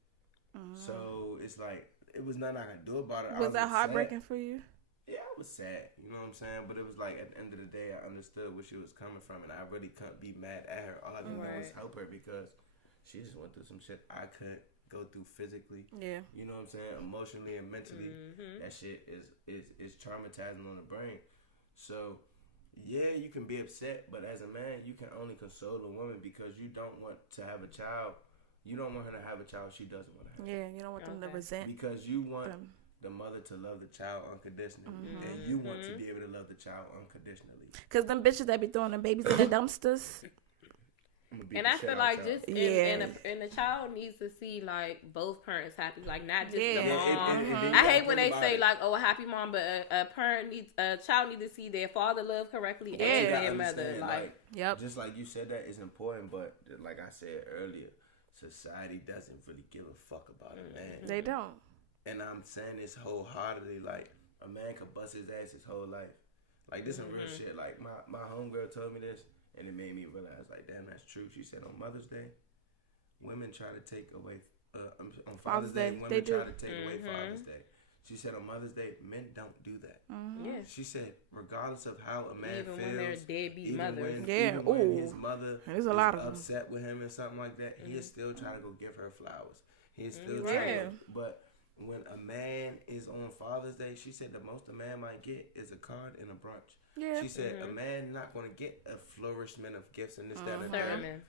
So it's like, it was nothing I could do about it. Was that heartbreaking for you? Yeah, I was sad. You know what I'm saying? But it was like, at the end of the day, I understood where she was coming from, and I really couldn't be mad at her. All I could do was help her because she just went through some shit I couldn't go through physically. Yeah. You know what I'm saying? Emotionally and mentally. That shit is traumatizing on the brain. So, yeah, you can be upset, but as a man, you can only console a woman because you don't want to have a child. You don't want her to have a child she doesn't want to have. Yeah, you don't want them to resent. Because you want the mother to love the child unconditionally, and you want to be able to love the child unconditionally. Because them bitches that be throwing them babies in the dumpsters. And I feel like just and the child needs to see like both parents happy, like not just the mom. I hate when they say like, "Oh, a happy mom," but a child needs to see their father love correctly and their mother. Like, just like you said, that is important. But like I said earlier, society doesn't really give a fuck about a man. They don't. And I'm saying this wholeheartedly. Like, a man could bust his ass his whole life. Like, this some real shit. Like, my homegirl told me this. And it made me realize, like, damn, that's true. She said on Mother's Day, women try to take away, on Father's Day, women try to take away Father's Day. She said on Mother's Day, men don't do that. Yeah. She said, regardless of how a man even feels, when they're deadbeat mothers, even when his mother There's is a lot of upset with him and something like that, he is still trying to go give her flowers. He is still trying to, but when a man is on Father's Day, she said the most a man might get is a card and a brunch. Yeah. She said a man not going to get a flourishment of gifts and this, that, and that.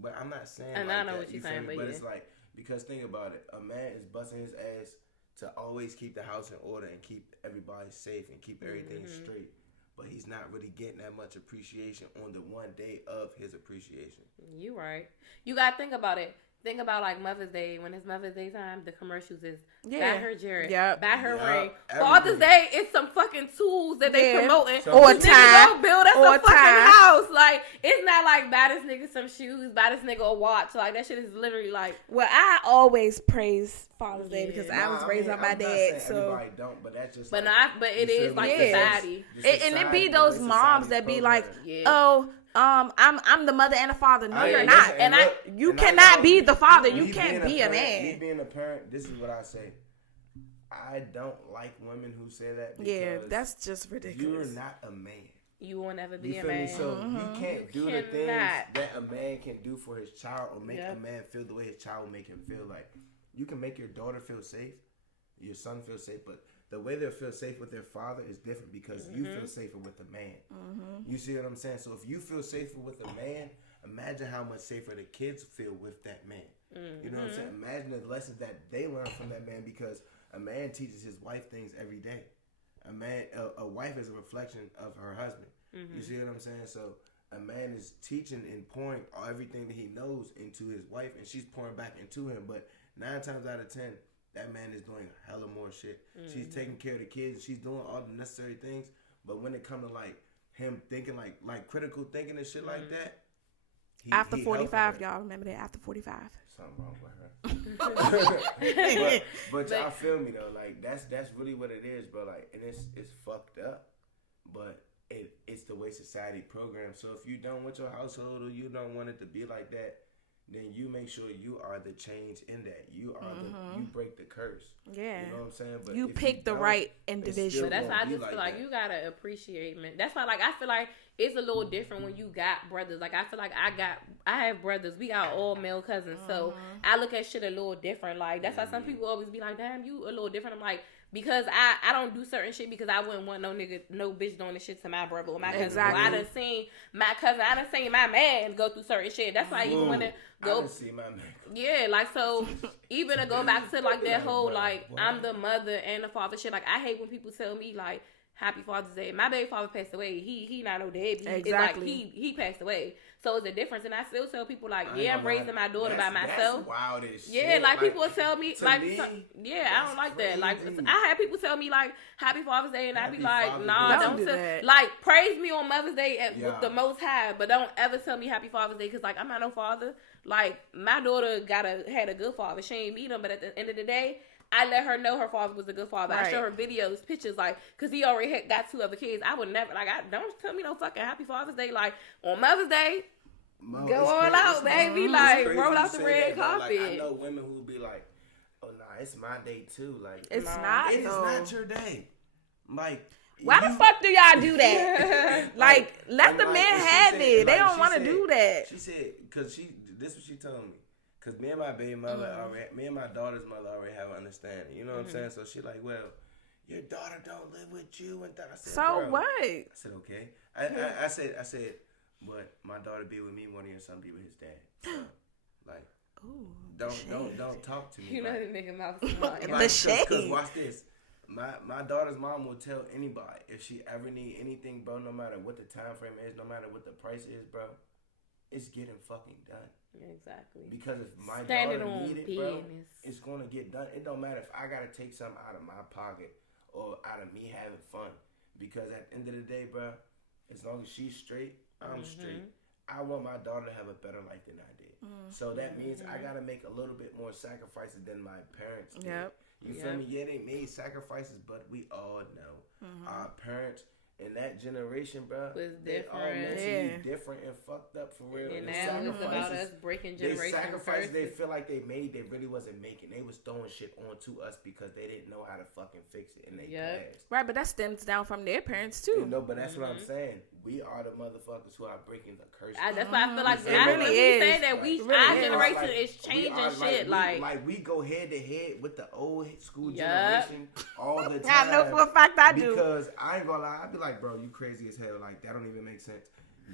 But I'm not saying and like I know that, what you're saying, but it's like, because think about it, a man is busting his ass to always keep the house in order and keep everybody safe and keep everything straight. But he's not really getting that much appreciation on the one day of his appreciation. You right. You got to think about it. Think about like Mother's Day. When it's Mother's Day time, the commercials is buy her jewelry, buy her ring. Father's Day, it's some fucking tools that they promoting. Or a tie. Go build us a fucking house. Like, it's not like buy this nigga some shoes, buy this nigga a watch. Like, that shit is literally like. Well, I always praise Father's Day because I was raised on my dad. So everybody don't, but that's just. But like, but it is like society. And it be those moms that be like, oh. I'm the mother and the father. No, you're not. You cannot be the father. You can't be a man. Me being a parent, this is what I say. I don't like women who say that. Because that's just ridiculous. You're not a man. you will never be You a feel man. me? So you can't do the things that a man can do for his child or make a man feel the way his child will make him feel. Like, you can make your daughter feel safe, your son feel safe, but the way they'll feel safe with their father is different because you feel safer with a man. You see what I'm saying? So if you feel safer with a man, imagine how much safer the kids feel with that man. You know what I'm saying? Imagine the lessons that they learn from that man, because a man teaches his wife things every day. A wife is a reflection of her husband. You see what I'm saying? So a man is teaching and pouring everything that he knows into his wife, and she's pouring back into him. But 9 times out of 10, that man is doing hella more shit. She's taking care of the kids. She's doing all the necessary things. But when it comes to like him thinking like critical thinking and shit like that, after 45, y'all remember that after 45. Something wrong with her. but y'all feel me though? Like that's really what it is, bro. Like, and it's fucked up, but it's the way society programs. So if you don't want your household or you don't want it to be like that, then you make sure you are the change in that. You are you break the curse. Yeah. You know what I'm saying? But you pick the right individual. That's why I just feel like you gotta appreciate, man. That's why, like, I feel like it's a little different when you got brothers. Like, I feel like I have brothers. We got all male cousins. So I look at shit a little different. Like, that's why some people always be like, damn, you a little different. I'm like, because I don't do certain shit because I wouldn't want no bitch doing this shit to my brother or my cousin. Exactly. So I done seen my cousin, I done seen my man go through certain shit. That's why I even want to go. I done seen my man. Yeah, like, so even to go back to like that whole like I'm the mother and the father shit. Like, I hate when people tell me like Happy Father's Day. My baby father passed away. He not no deadbeat. Exactly. It's like he passed away. So it's a difference. And I still tell people like, I'm raising my daughter by myself. That's wild as shit. Yeah, like people will tell me like, I don't like that. Like, I had people tell me like Happy Father's Day, and I be like, nah, don't tell. Like, praise me on Mother's Day with the Most High, but don't ever tell me Happy Father's Day, because like I'm not no father. Like, my daughter had a good father. She ain't meet him, but at the end of the day, I let her know her father was a good father. Right. I show her videos, pictures, like, because he already got 2 other kids. I would never, like, don't tell me no fucking Happy Father's Day. Like, on Mother's Day, go all out, baby. Like, roll out the red carpet. Like, I know women who be like, oh, nah, it's my day, too. Like, it's not, it is not your day. Like, why the fuck do y'all do that? Like, let the men have it. They don't want to do that. She said, because this is what she told me. Because me and my baby mother me and my daughter's mother already have an understanding. You know what I'm saying? So she like, well, your daughter don't live with you. And I said, so what? I said, okay. I said, but my daughter be with me more than your son be with his dad. So, like, don't talk to me. You know the nigga mouth smart. The shade. Because watch this. My daughter's mom will tell anybody if she ever need anything, bro, no matter what the time frame is, no matter what the price is, bro, it's getting fucking done. Exactly. Because if my daughter need it, bro, it's gonna get done. It don't matter if I gotta take something out of my pocket or out of me having fun. Because at the end of the day, bro, as long as she's straight, I'm straight. I want my daughter to have a better life than I did. So that means I gotta make a little bit more sacrifices than my parents did. You feel me? Yeah, they made sacrifices, but we all know our parents in that generation, bro, they all mentally different and fucked up for real. And now it's about us breaking generations. They sacrificed. They feel like they made. They really wasn't making. They was throwing shit onto us because they didn't know how to fucking fix it in their past. Right, but that stems down from their parents too. No, but that's what I'm saying. We are the motherfuckers who are breaking the curse. That's why I feel like we say that our generation is changing shit. Like we go head to head with the old school generation all the time. I know for a fact I do. Because I ain't gonna lie, I be like, bro, you crazy as hell. Like, that don't even make sense.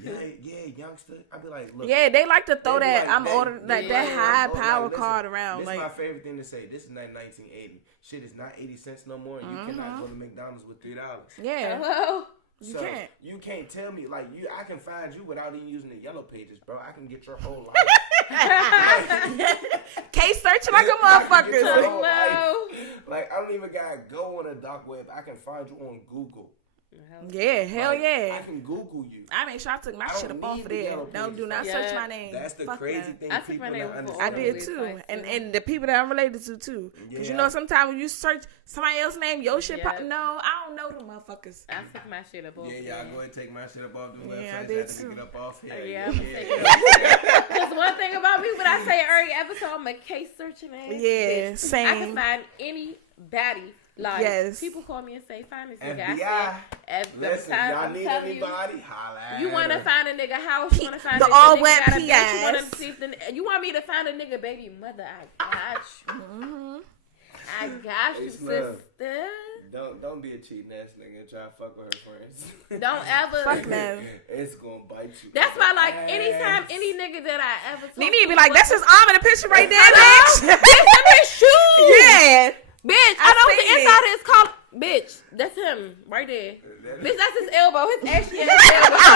Yeah, youngster. I be like, look. Yeah, they like to throw that that high power card around. This is my favorite thing to say. This is not 1980. Shit is not 80 cents no more. You cannot go to McDonald's with $3. Yeah. Hello. You can't tell me, like, I can find you without even using the yellow pages, bro. I can get your whole life. Case searching like a motherfucker. Like, I don't even gotta go on the dark web. I can find you on Google. Hell yeah. I can Google you. I make sure I took my shit up off of there. Do not search my name. That's the crazy thing. I took my name before. I did too. And the people that I'm related to too. Because you know sometimes when you search somebody else's name, your shit pop. No, I don't know them motherfuckers. I took my shit up off. I go ahead and take my shit up off the website. Yeah, I did too. Get up off here. Yeah. Because one thing about me, when I say every episode, I'm a case searching ass. Yeah, same. I can find any baddie. Like, yes. people call me and say, find this nigga. FBI. I said, Listen, y'all need anybody? Holla at you want to find a nigga house? You want to find the a all nigga wet got a bitch? You want PS. to see if you want me to find a nigga baby mother? I got you. I got you, sister. Don't be a cheating ass nigga and try to fuck with her friends. Don't ever. Fuck no. It's gonna bite you. That's why, like, anytime any nigga that I ever talk Nene to be like, that's his arm in the picture right there, bitch. bitch. That's his shoes. Yeah. Bitch, I know the inside of his collar. Bitch, that's him right there. Bitch, that's his elbow. His ashy ass elbow.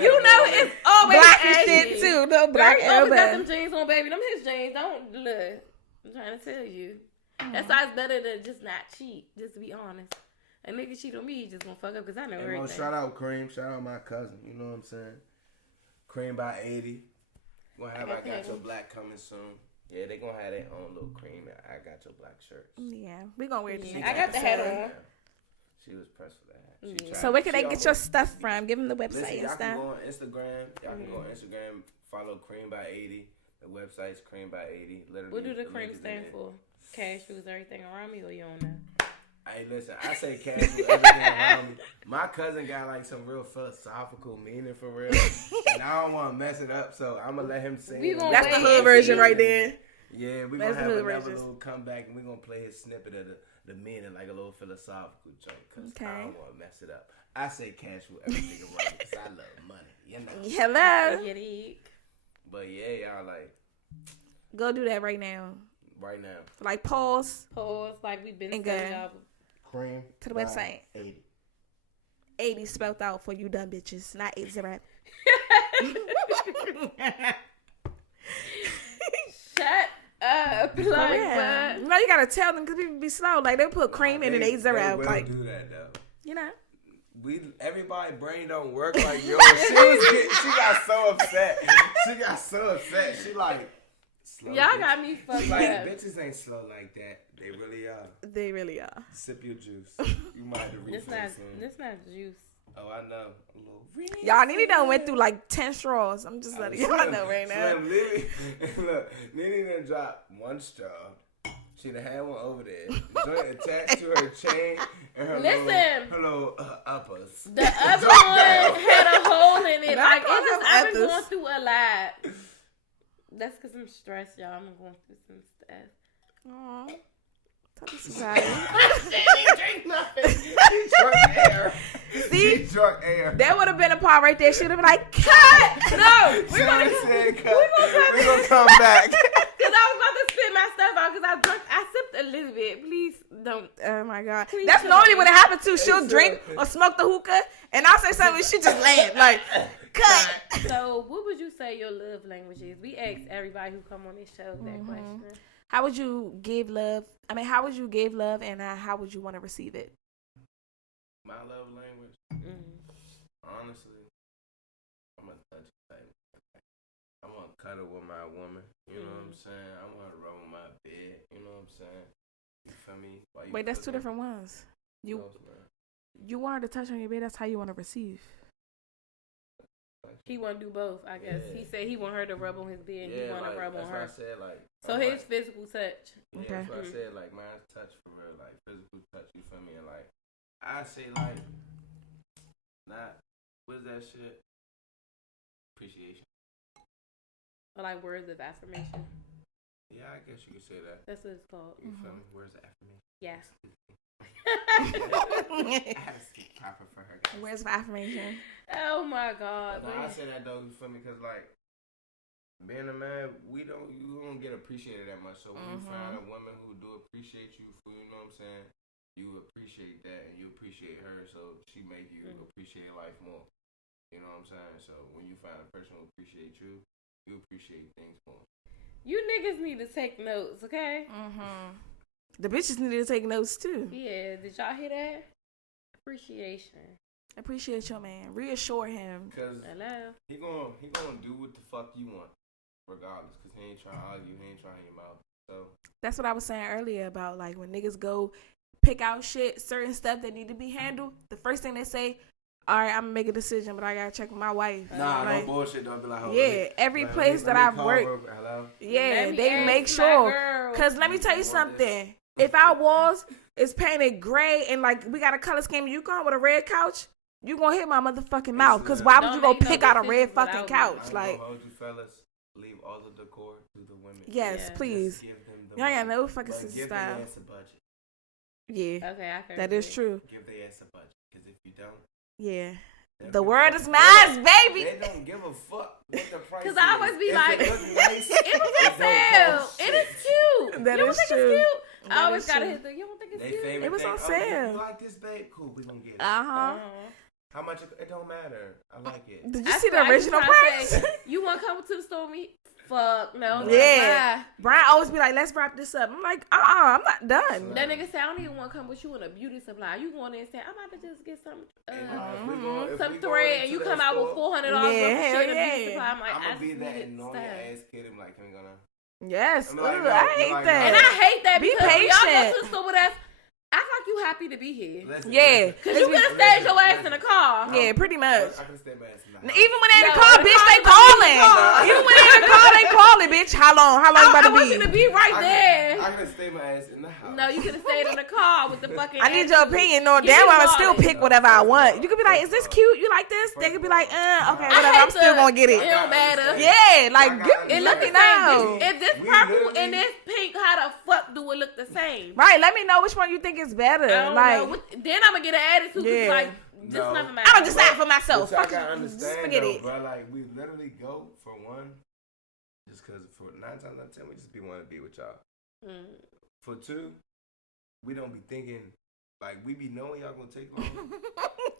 You know it's always black ashy. shit too. No black Dirk always got elbow. them jeans on, baby. Them his jeans. Don't look. I'm trying to tell you. That's why it's better to just not cheat. Just to be honest. A nigga cheat on me, he just gonna fuck up because I know everything. Shout out Cream. Shout out my cousin. You know what I'm saying? Cream by 80. Gonna have I Got Your Black coming soon. Yeah, they gonna have their own little Cream. I Got Your Black shirts. Yeah, we gonna wear this. I got the hat on. She was pressed for that. So where can they get your stuff from? Give them the website and y'all stuff. can go on Instagram. Y'all can go on Instagram. Follow Cream by 80. The website's Cream by 80. Literally, What do the cream stand for? Cash rules everything around me, or you don't know? Hey, listen, I say cash rules everything around me. My cousin got like some real philosophical meaning for real, and I don't want to mess it up, so I'm gonna let him sing. That's the hood version right there. Yeah, we're gonna have another little comeback, and we're gonna play his snippet of the meaning, like a little philosophical joke, because I don't want to mess it up. I say cash rules everything around me, because I love money, you know. Hello. But yeah, y'all, like, go do that right now. Right now. Like pause, like we've been saying. Cream to the website. 80. 80 spelled out for you dumb bitches, not 80. Shut up. Like, no, you gotta tell them because people be slow. Like they put cream in an 80. They like do that though. You know. Everybody's brain don't work like yours. She got so upset. She like slow. Y'all got me fucked like, up. Bitches ain't slow like that. They really are. They really are. Sip your juice. You might have to refill soon. This not juice. Oh, I know. Y'all, Nene done went through like 10 straws. I'm just letting y'all know right now. Look, Nene done dropped one straw. She done had one over there. Joint attached to her chain and her little uppers. The other one had a hole in it. Like, I've been going through a lot. That's because I'm stressed, y'all. I'm going through some stuff. Aww. Tell us about it. She didn't drink nothing. She drunk air. See? She drunk air. That would have been a part right there. She'd have been like, cut! No! We're gonna come back. Because I was about to spit my stuff out because I sipped a little bit. Please don't. Oh my God. Please That's normally what happened too. She'll drink or smoke the hookah and I'll say something and she just laugh like, cut! So what would you say your love language is? We asked everybody who come on this show that question. How would you give love? How would you give love and how would you want to receive it? My love language? Honestly, I'm a touchy type. I want to cuddle with my woman. You know what I'm saying? I want to roll my bed. You know what I'm saying? You feel me? Wait, that's two different ones. You want her to touch on your bed. That's how you want to receive. He want to do both, I guess. Yeah. He said he want her to rub on his bed and he want to rub on her. That's what I said, like. So his physical touch. Yeah, okay. That's what I said, like, mine's touch for real, like, physical touch, you feel me? And, like, I say, like, what's that shit? Appreciation. Or, like, words of affirmation. Yeah, I guess you could say that. That's what it's called. You feel me? Words of affirmation. Yes. I have to speak proper for her. Words of affirmation. Oh my God. No, I say that though, you feel me? Because like being a man, you don't get appreciated that much. So when you find a woman who do appreciate you for, you know what I'm saying, you appreciate that and you appreciate her, so she make you appreciate life more. You know what I'm saying? So when you find a person who appreciate you, you appreciate things more. You niggas need to take notes, okay? The bitches need to take notes too. Yeah, did y'all hear that? Appreciation. Appreciate your man. Reassure him. Cause he gonna do what the fuck you want, regardless. Cause he ain't trying to argue. He ain't trying to your mouth. So that's what I was saying earlier about like when niggas go pick out shit, certain stuff that need to be handled. The first thing they say, all right, I'm gonna make a decision, but I gotta check with my wife. Nah, like, no bullshit. Don't be like, yeah, every place that I've worked, yeah, they make sure. girl. Cause let me tell you something. If our walls is painted gray and like we got a color scheme, you come with a red couch, you gonna hit my motherfucking mouth. Cause why would you go pick out a red fucking couch? Like, hold you fellas, leave all the decor to the women. Yes, please. Y'all got no fucking sister style. Give their ass a budget. Yeah. Okay, I that is true. Give their ass a budget. Cause if you don't, yeah. The word is mine, baby. They don't give a fuck what the price is. Cause I always be like, it was on sale. It is cute. That you don't is think true. it's cute? That I always is gotta true. hit the. You don't think it's They cute? favorite It was thing, on oh, sale. you like this, babe? Cool, we gonna get it. How much? It don't matter. I like it. Did you see the original price? You want to come to the store with me? Fuck no. Yeah. Brian always be like, let's wrap this up. I'm like, I'm not done. That nigga say, I don't even want to come with you in a beauty supply. You going in and say, I'm about to just get some thread, and you come out with $400 worth of shit in a beauty supply. I'm like, I'm gonna be that annoying ass kid. I'm like, can we go now? Yes. Like, ooh, I hate that. And I hate that be because patient. when y'all go to the store with us, act like you happy to be here. Yeah. Because you could have stayed your ass in the car. Yeah, pretty much. I can stay my ass in the house. Even when they in the car, bitch, they calling. Even when they in the car, they calling, bitch. How long? How long you about to be? I want you to be right there. I can stay my ass in the house. No, you could have stayed in the car with the fucking. I need your opinion. No, damn well, I still pick whatever I want. You could be like, is this cute? You like this? They could be like, okay, whatever. I'm still gonna get it. It don't matter. Yeah, like, It look let me the know. same. If this purple and this pink, how the fuck do it look the same? Right, let me know which one you think is better. I don't like, know. Then I'm gonna get an attitude. Yeah. Like, just never mind. I'm gonna decide for myself. But y'all Fuck gotta it. understand Just forget though, it. bro. Like, we literally go for one, just because for 9 times out of 10, we just want to be with y'all. For 2, we don't be thinking, like, we be knowing y'all gonna take long.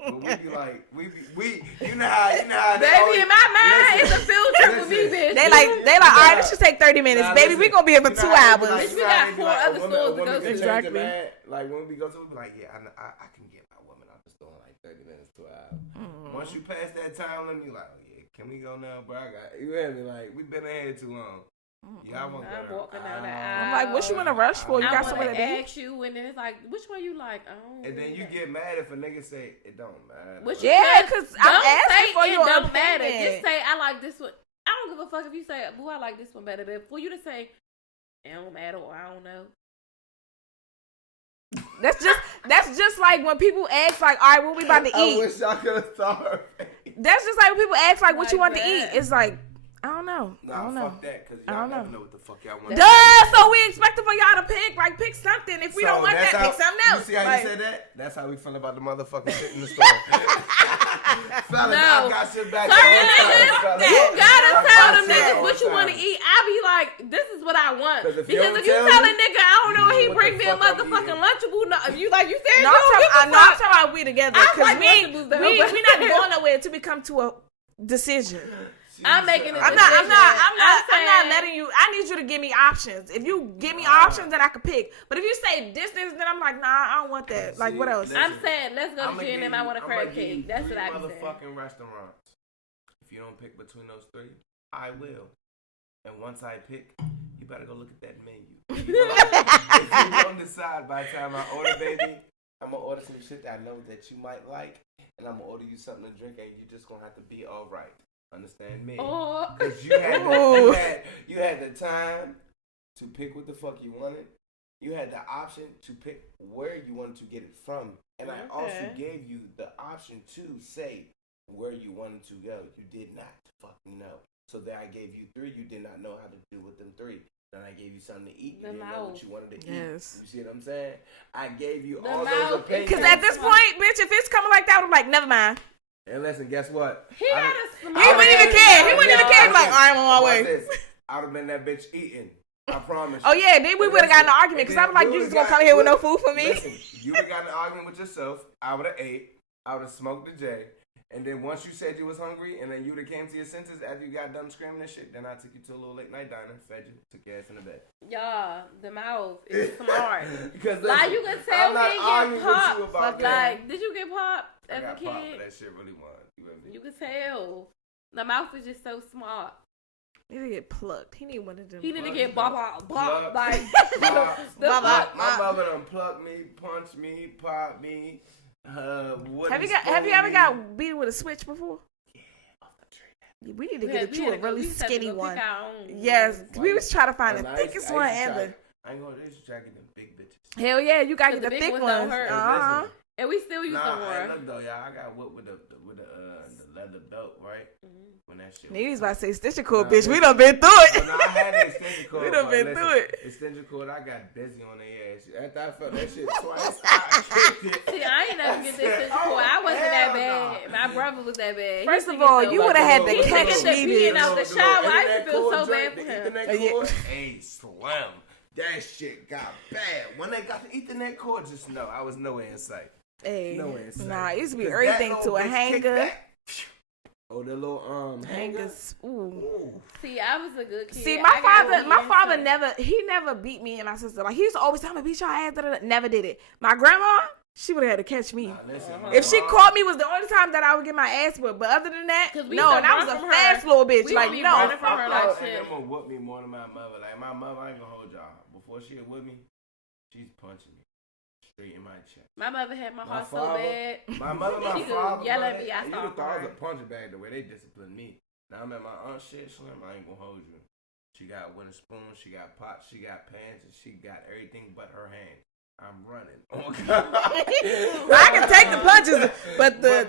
But we be like, you know how Baby, in my mind, it's a field trip with me, bitch. They like, all right, this should take 30 minutes. Baby, we gonna be here for 2 hours. Bitch, we got 4 other stores to go to. Exactly. Like, when we go to, we be like, yeah, I can get my woman out the store in like 30 minutes to an hour. Once you pass that time limit, you like, oh, yeah, can we go now, bro? You hear me? Like, we been ahead too long. Yeah, I'm walking down the aisle. I'm like, what you in a rush for? You got somewhere to be? I ask you, and then it's like, which one you like? And then you get mad if a nigga say it don't matter. Yeah, because I'm asking for your don't opinion. matter. Just say I like this one. I don't give a fuck if you say, boo, I like this one better. But for you to say it don't matter or I don't know. That's just like when people ask like, all right, what we about to eat? I wish y'all could have thought her face. That's just like when people ask like, what Like you want to that. eat? It's like, I don't know. Nah, I don't know. fuck that, because y'all never know what the fuck y'all want. Duh, so we expecting for y'all to pick something. If we don't want that, pick something else. You see how you said that? That's how we feel about the motherfucking shit in the store. Fellas, I got shit back. Certain niggas, you gotta tell them niggas what you want to eat. I be like, this is what I want. Because if you tell a nigga, I don't know, he bring me a motherfucking Lunchable. No, you like you said, no, I'm talking about we together. Because we not going nowhere until we come to a decision. I'm making it. I'm not letting you. I need you to give me options. If you give me options, then I can pick. But if you say this, then I'm like, nah, I don't want that. Like, what else? I'm saying, let's go to G&M. I want a crab cake. That's what I be saying. Motherfucking restaurants. If you don't pick between those 3, I will. And once I pick, you better go look at that menu. If you don't decide by the time I order, baby, I'm gonna order some shit that I know that you might like, and I'm gonna order you something to drink, and you just gonna have to be all right. Understand me? Because you had the time to pick what the fuck you wanted. You had the option to pick where you wanted to get it from. And I also gave you the option to say where you wanted to go. You did not fucking know. So then I gave you 3 you did not know how to do with them 3. Then I gave you something to eat. You didn't know what you wanted to eat. Yes. You see what I'm saying? I gave you all those opinions. Because at this point, bitch, if it's coming like that, I'm like, never mind. And listen, guess what? He wouldn't even care. He wouldn't even care. He's like, all right, I'm on my way. I would have been that bitch eating. I promise. Oh, yeah. Then we would have gotten an argument because I was like, you just going to come here with no food for me? Listen, you would have gotten an argument with yourself. I would have ate. I would have smoked the J. And then once you said you was hungry and then you would have came to your senses after you got done screaming and shit, then I took you to a little late night diner, fed you, took your ass in the bed. Y'all, the mouth is smart. Because like, you can tell he get popped. Like, did you get popped as a kid? Popped, but that shit really was. You can tell. The mouth is just so smart. He need to get plucked. He need one of them. He need to get bop. Like, my mother done plucked me, punched me, popped me. Have you ever got beat with a switch before? Yeah, off the tree. We need to get you a really skinny one. Yes, we was trying to find the thickest one ever. I ain't gonna just try to get them big bitches. Hell yeah, you gotta get the big thick ones ones. don't hurt. Uh-huh. And we still use them more. Look though, y'all. I got whipped with the leather belt, right? When that shit. Niggas about to say extension cord, bitch. We done been through it. No, I had the extension cord. We done been through it. Extension cord, I got busy on their ass. After I felt that shit twice, I kicked it. See, I ain't never get the extension cord. I wasn't that bad. My brother was that bad. First of all, you would have had to catch me, being out the shower. I used to feel so joint, bad for the him. Ethernet cord, hey, slam. That shit got bad. When they got the Ethernet cord, just know I was nowhere in sight. Hey, Nowhere in sight. nah, it used to be everything to a hanger. Oh, the little hangers. Ooh. See, I was a good kid. See, my father never beat me and my sister. Like he used to always tell me beat your ass. Never did it. My grandma, she would have had to catch me. If she caught me, was the only time that I would get my ass whipped. But other than that, no. And I was a fast little bitch. Like no. Running from her like shit. I'm gonna whoop me more than my mother. Like my mother, I ain't gonna hold y'all. Before she would me, she's punching me straight in my chest. My mother had my heart so bad. My mother, my she father, yell at me. I you started thought I crying. was a punching bag the way they disciplined me. Now I'm at my aunt's shit, Slim. I ain't gonna hold you. She got a wooden spoon, she got pots, she got pans, and she got everything but her hand. I'm running. Oh God! I can take the punches, but the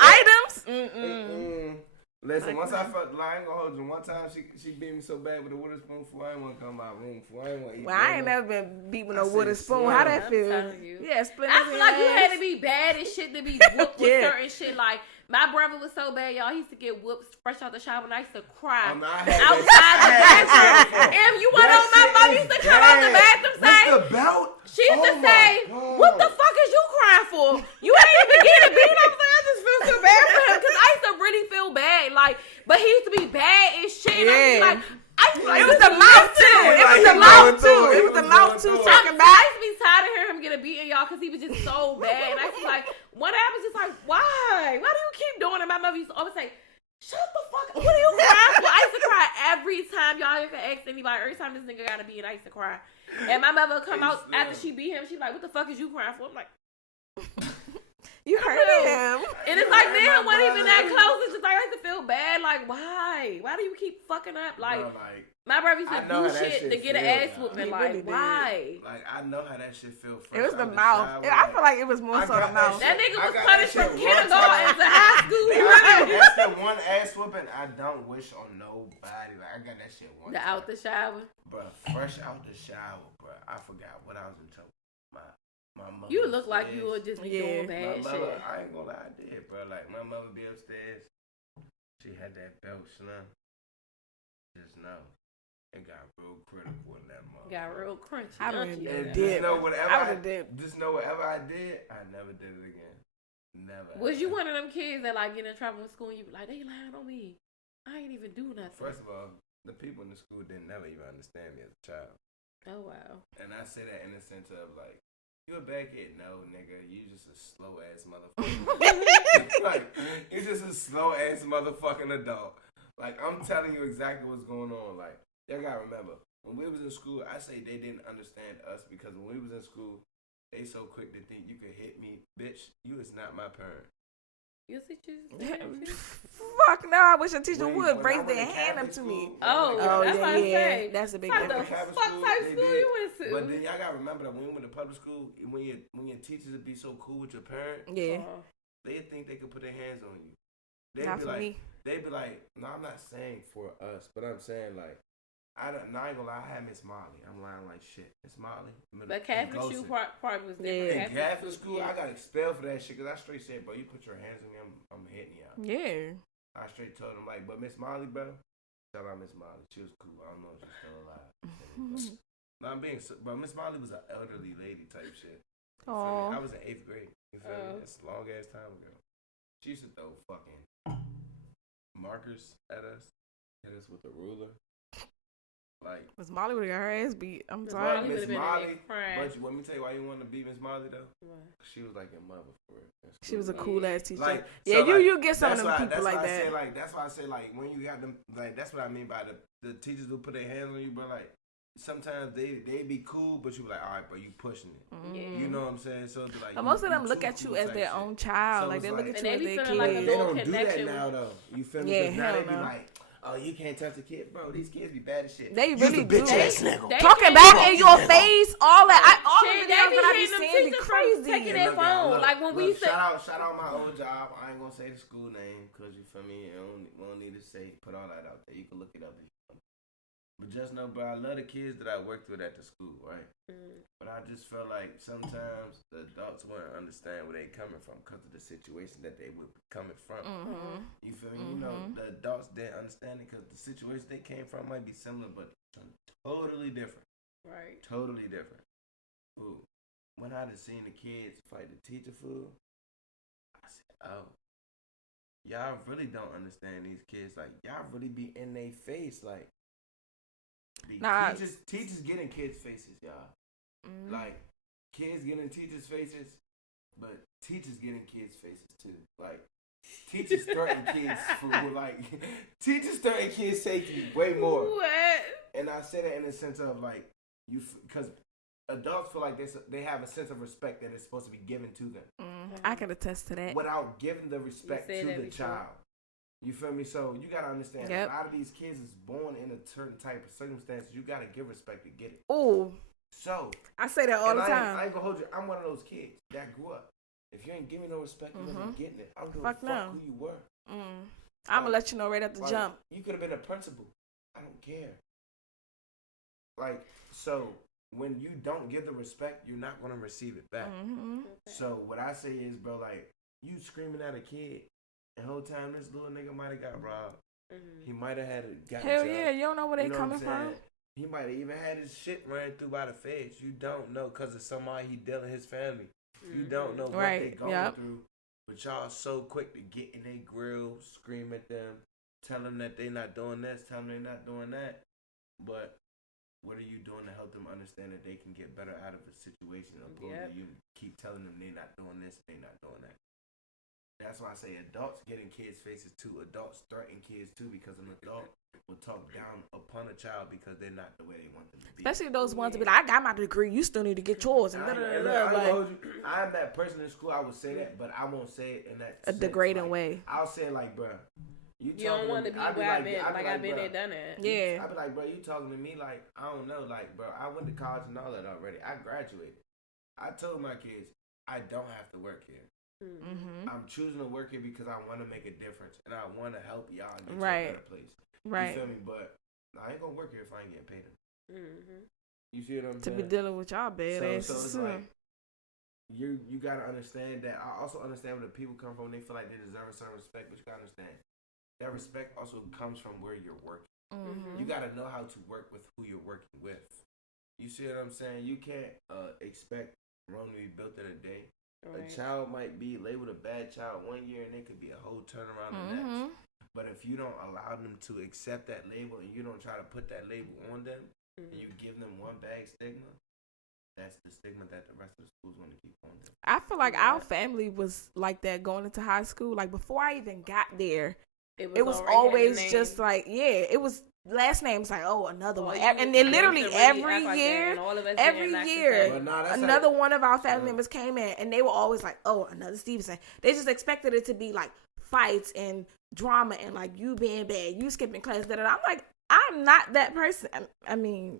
items. Listen, once I felt like I ain't gonna hold you. One time she beat me so bad with a wooden spoon, I ain't wanna come to my room. I ain't wanna eat. Well, I ain't never been beat with no wooden spoon. How that feel? Yeah, splinters. I feel like you had to be bad as shit to be whooped with certain shit. Like my brother was so bad, y'all. He used to get whooped fresh out the shower, and I used to cry outside the bathroom. If you want to know, my mom used to come out the bathroom saying, "What's the belt?" She used to say, "What the fuck is you crying for? You ain't even getting beat." I was like, I just feel so bad for him because I used to really feel bad. Like, but he used to be bad as shit. And I used to be like, it was the mouth too. It was the mouth too. It was the mouth too. Talking back. I used to be tired of hearing him get a beating, y'all, because he was just so bad. And I used to be like, one day I was just like, why? Why do you keep doing it? My mother used to always say, shut the fuck up. What are you crying for? I used to cry every time. Y'all can ask anybody. Every time this nigga got a beat, I used to cry. And my mother would come out after she beat him. She's like, what the fuck is you crying for? I'm like, you heard him. And it's like, man, wasn't even that close. It's just like, I used to feel bad. Like, why? Why do you keep fucking up? Like, my brother used to do shit to get an ass whooping. Like, why? Like, I know how that shit feel. It was the mouth. I feel like it was more so the mouth. That nigga was punished from kindergarten to high school. That's the one ass whooping I don't wish on nobody. Like, I got that shit one time. Out the shower. Bruh, fresh out the shower, bruh. I forgot what I was in trouble. My mother. You look like you would just be doing bad shit. I shit. ain't gonna lie, I did, bro. Like, my mother be upstairs. She had that belt, Slim. Just know. It got real critical in that mother. Got real crunchy. I did. Just know whatever I did, I never did it again. Never. Was you one of them kids that like get in trouble in school and you be like, they lying on me? I ain't even do nothing. First of all, the people in the school didn't never even understand me as a child. Oh wow. And I say that in the sense of like, you a bad kid? No, nigga. You just a slow ass motherfucker. Like, you just a slow ass motherfucking adult. Like, I'm telling you exactly what's going on. Like, y'all gotta remember, when we was in school, I say they didn't understand us because when we was in school, they so quick to think you could hit me. Bitch, you is not my parent. Your teachers? Fuck no, I wish a teacher would raise their hand up to me. Oh, that's what I say. That's a big difference. What the fuck type school you went to? But then y'all gotta remember that when you went to public school, when your teachers would be so cool with your parent, they think they could put their hands on you. They'd be like, no, I'm not saying for us, but I'm saying like, I ain't gonna lie, I had Miss Molly. I'm lying like shit. Miss Molly. But Catholic school part was different. In Catholic school, I got expelled for that shit because I straight said, bro, you put your hands on me, I'm hitting you out. Yeah. I straight told him like, but Miss Molly, bro, shout out Miss Molly. She was cool. I don't know if she's still alive. No, I'm being, but Miss Molly was an elderly lady type shit. I was in 8th grade. You feel me? That's a long ass time ago. She used to throw fucking markers at us, hit us with a ruler. Like, Miss Molly would have got her ass beat. I'm sorry. Miss Molly, but let me tell you why you want to beat Miss Molly though. She was like your mother for it. She was a cool ass teacher. Like, you get some of them people like that. That's why I say like when you got them, like that's what I mean by the teachers who put their hands on you, but like sometimes they be cool, but you be like, all right, bro, you pushing it. Mm-hmm. You know what I'm saying? So it's like, but most of them look at you as their own child. So like they look at you as their kid. They don't do that now though. You feel me? Because now they be like, oh, you can't touch the kid, bro. These kids be bad as shit. They You's really a bitch do. ass nigga. Talking back in your face, all that. All the Shit, videos they that I be be hitting them seeing be teachers crazy. taking And their look, phone. look, Like when we look, said, shout out my old job. I ain't gonna say the school name because you feel me. We don't need to say put all that out there. You can look it up. But just know, bro, I love the kids that I worked with at the school, right? But I just felt like sometimes the adults wouldn't understand where they coming from because of the situation that they were coming from. You feel me? You know, the adults didn't understand it because the situation they came from might be similar, but totally different. right. Totally different. Ooh. When I just seen the kids fight the teacher fool, I said, oh, y'all really don't understand these kids. Like, y'all really be in their face. Like, teachers get in kids' faces, y'all. Like, kids get in teachers' faces, but teachers get in kids' faces, too. Like, teachers threaten kids for, like, teachers threaten kids' safety way more. What? And I say that in the sense of, like, because adults feel like they have a sense of respect that is supposed to be given to them. I can attest to that. Without giving the respect to the child. You feel me? So you gotta understand, a lot of these kids is born in a certain type of circumstances. You gotta give respect to get it. Ooh. So I say that all the time. I ain't gonna hold you. I'm one of those kids that grew up. If you ain't giving no respect, you wasn't getting it. I don't give a fuck who you were. I'm gonna let you know right at the jump. You could have been a principal. I don't care. Like, so when you don't give the respect, you're not gonna receive it back. So what I say is, bro, like, you screaming at a kid, and the whole time this little nigga might have got robbed. He might have had a Hell yeah, you don't know where they coming from. He might have even had his shit ran through by the feds. You don't know because of somebody he dealing his family. You don't know what they going through. But y'all so quick to get in their grill, scream at them, tell them that they not doing this, tell them they not doing that. But what are you doing to help them understand that they can get better out of a situation opposed to you keep telling them they not doing this, they not doing that. That's why I say adults get in kids' faces too. Adults threaten kids too because an adult will talk down upon a child because they're not the way they want them to be. Especially those ones to be like, I got my degree, you still need to get yours. And I'm that person in school, I would say that, but I won't say it in that a degrading way. I'll say like, bro, you don't want to be where I've been. Like, I've been there, done it. Yeah. I'd be like, bro, you talking to me like, I don't know. Like, bro, I went to college and all that already. I graduated. I told my kids, I don't have to work here. I'm choosing to work here because I want to make a difference and I want to help y'all get to a better place. You feel me? But I ain't gonna work here if I ain't getting paid. You see what I'm saying? To be dealing with y'all badass. So it's like you gotta understand that. I also understand where the people come from. They feel like they deserve a certain respect, but you gotta understand that respect also comes from where you're working. You gotta know how to work with who you're working with. You see what I'm saying? You can't expect Rome to be built in a day. A child might be labeled a bad child 1 year and it could be a whole turnaround the next. But if you don't allow them to accept that label and you don't try to put that label on them and you give them one bag stigma, that's the stigma that the rest of the schools want to keep on them. I feel like our family was like that going into high school. Like before I even got there, it was always just like, it was last names like, oh, another one. And then literally every year, another one of our family members came in and they were always like, oh, another Stevenson. They just expected it to be like fights and drama and like you being bad, you skipping class. I'm like, I'm not that person. I mean,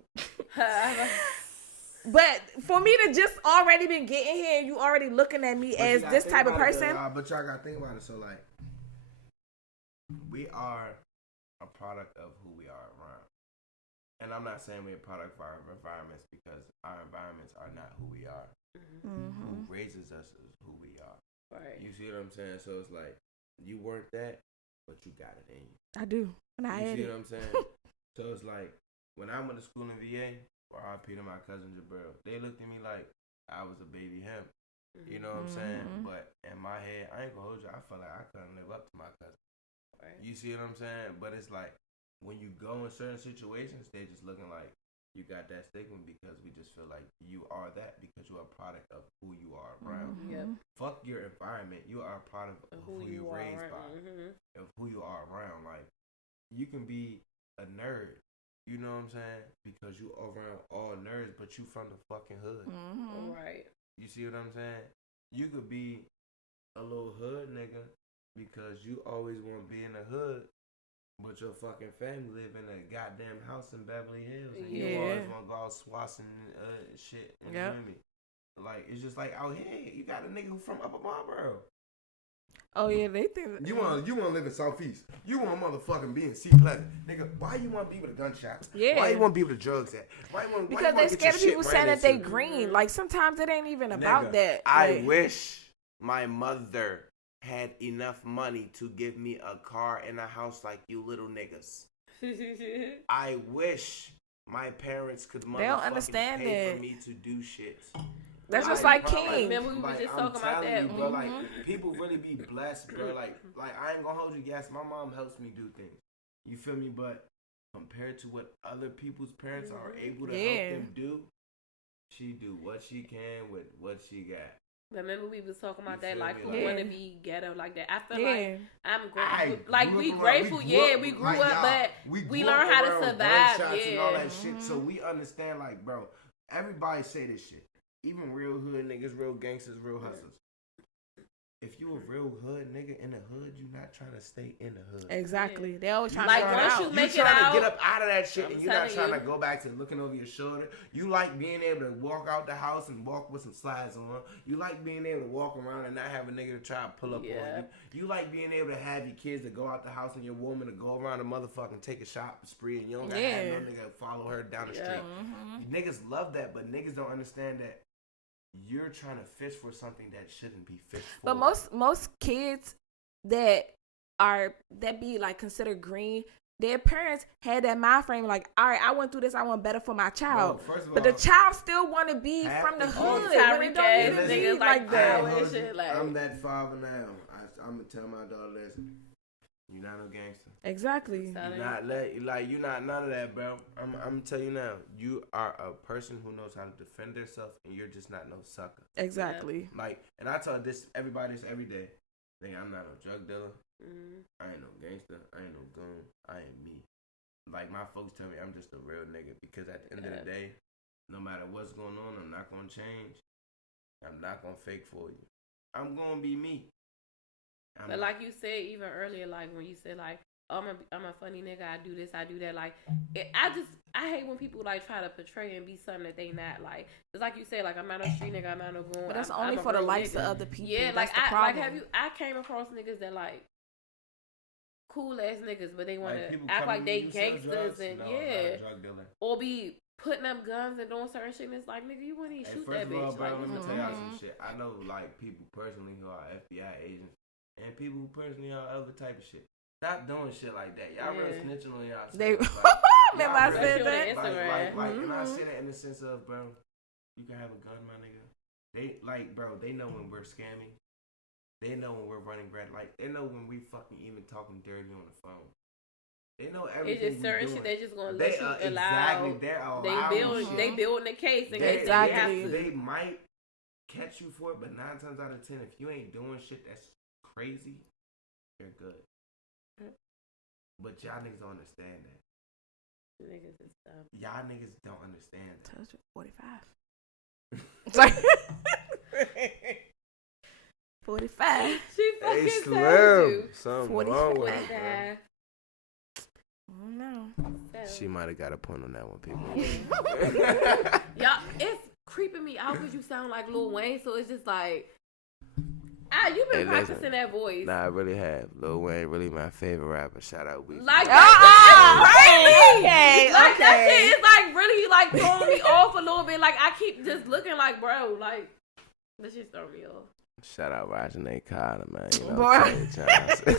but for me to just already been getting here, you already looking at me as this type of person. But y'all gotta think about it. So like, we are a product of who we are around. And I'm not saying we're a product of our environments because our environments are not who we are. Who raises us is who we are. Right. You see what I'm saying? So it's like, you weren't that, but you got it in you. I do. And I see what I'm saying? So it's like, when I went to school in VA, RIP to my cousin Jabril, they looked at me like I was a baby him. You know what I'm saying? But in my head, I ain't gonna hold you, I felt like I couldn't live up to my cousin. Right. You see what I'm saying? But it's like, when you go in certain situations, they just looking like you got that stigma because we just feel like you are that because you are a product of who you are around. Fuck your environment. You are a product of who you raised by, of who you are around. Like, you can be a nerd, you know what I'm saying? Because you around all nerds, but you from the fucking hood. Right. You see what I'm saying? You could be a little hood nigga because you always want to be in the hood, But your fucking family live in a goddamn house in Beverly Hills. And Yeah. you always want to go out swassing shit. You know what I mean? Like, it's just like out here, you got a nigga who from Upper Marlboro. Oh yeah, they think You want to live in Southeast. You want to motherfucking be in C-Pleasant. Nigga, why you want to be with the gunshots? Yeah. Why you want to be with the drugs at? because they scared of people saying that they green. Like sometimes it ain't even about that. I Like, wish my mother had enough money to give me a car and a house like you little niggas. I wish my parents could understand pay that. for me to do shit. That's just like bro, King. Remember we were just talking about telling that. you, bro, like, people really be blessed, bro. Like I ain't gonna hold you gas. My mom helps me do things. You feel me? But compared to what other people's parents are able to help them do, she do what she can with what she got. Remember we was talking about You that, feel like me? who Yeah. want to be ghetto like that. I feel Yeah. like I'm I grateful. Like grew we up grateful, around- we grew like, up, y'all, but we we grew learned up how to around survive. gunshots and all that Yeah. shit. So we understand, like, bro, everybody say this shit. Even real hood niggas, real gangsters, real hustlers. If you a real hood nigga in the hood, you not trying to stay in the hood. Exactly. They always trying Like, to once out. you make it trying out, to get up out of that shit, I'm and you're not telling trying to you. go back to looking over your shoulder. You like being able to walk out the house and walk with some slides on. You like being able to walk around and not have a nigga to try to pull up on you. You like being able to have your kids to go out the house and your woman to go around the motherfucking take a shop spree, and you don't gotta have no nigga follow her down the street. Niggas love that, but niggas don't understand that you're trying to fish for something that shouldn't be fished for. But most kids that be like considered green, their parents had that mind frame like, all right, I went through this, I want better for my child. Bro, first of but the all, child still want to be half from the the hood. kids- when it Tyreek don't ass even be niggas like like that. power and shit. Like I'm that father now. I'm gonna tell my daughter, listen, you're not no gangster. Exactly. You're not you're not none of that, bro. I'm gonna tell you now. You are a person who knows how to defend themselves, and you're just not no sucker. Exactly. Like, and I tell everybody this every day. Nigga, I'm not no drug dealer. I ain't no gangster. I ain't no goon. I ain't me. Like, my folks tell me I'm just a real nigga, because at the end of the day, no matter what's going on, I'm not gonna change. I'm not gonna fake for you. I'm gonna be me. But like you said even earlier, like when you said like, oh, I'm a funny nigga, I do this, I do that. Like, I hate when people like try to portray and be something that they not. Like, it's like you said, like I'm not a street nigga, I'm not no goon. But that's I'm only a for the real likes nigga. of other people. Yeah, that's like the problem. I came across niggas that like cool ass niggas, but they want to people act come like to they you, you sell gangsters drugs? and No, I'm not a drug dealer. or be putting up guns and doing certain shit. And it's like, nigga, you wouldn't even shoot First that of all, bitch. bro, Like, let me tell y'all some shit. I know, like, people personally who are FBI agents and people who personally are other type of shit. Stop doing shit like that. Y'all real snitching on y'all. They Like, remember I y'all said real that. shit. Like, and I say that in the sense of, bro, you can have a gun, my nigga. They, like, bro, they know when we're scamming. They know when we're running red. Like, they know when we fucking even talking dirty on the phone. They know everything. it's just certain shit they just gonna let you allow. Exactly. They're allowing They building the case. And they, Exactly. they might catch you for it, but 9 times out of 10, if you ain't doing shit that's crazy, you're good. But y'all niggas don't understand that. Niggas is dumb. Y'all niggas don't understand that. Touch it, 45. Sorry. 45. She fucking Hey, told Slim. you. Something 40, wrong with 45. her, No. She might have got a point on that one, people. Y'all, it's creeping me out because you sound like Lil Wayne, so it's just like, you've been Hey, practicing listen. that voice. Nah, I really have. Lil Wayne, really my favorite rapper. Shout out Weezy. Like, Okay. like that shit is like really like throwing me off a little bit. Like I keep just looking like, bro, like that shit throw me off. Shout out Roger Nate Carter, man. You know, Boy. Terry Johnson.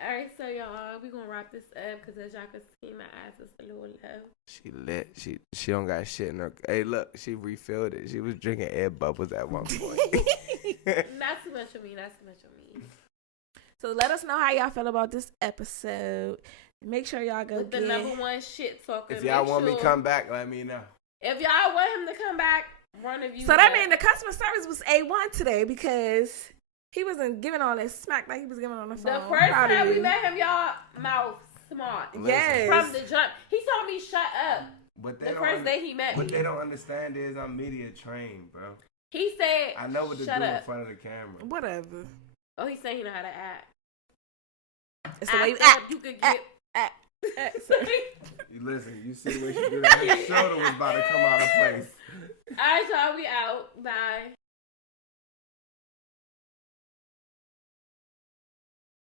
All right, so y'all, we gonna wrap this up because as y'all can see, my eyes is a little low. She lit. She don't got shit in her. Hey, look, she refilled it. She was drinking air bubbles at one point. Not too much of me. Not too much of me. So let us know how y'all feel about this episode. Make sure y'all go With the get number one shit talker. If y'all make want me sure- to come back, let me know. If y'all want him to come back, run a view. So that means the customer service was A1 today because he wasn't giving all that smack like he was giving on the phone. the first Proud of time we you. met him, y'all mouth smart. Yes. From the jump, he told me shut up. But The they don't. first day he met What me, they don't understand is I'm media trained, bro. he said, I know what to shut do in up. front of the camera. Whatever. Oh, he's saying he know how to act. It's the way you Act act. up, you could get. You listen, you see the way she did it. Her shoulder was about to come out of place. All right, y'all, we out. Bye.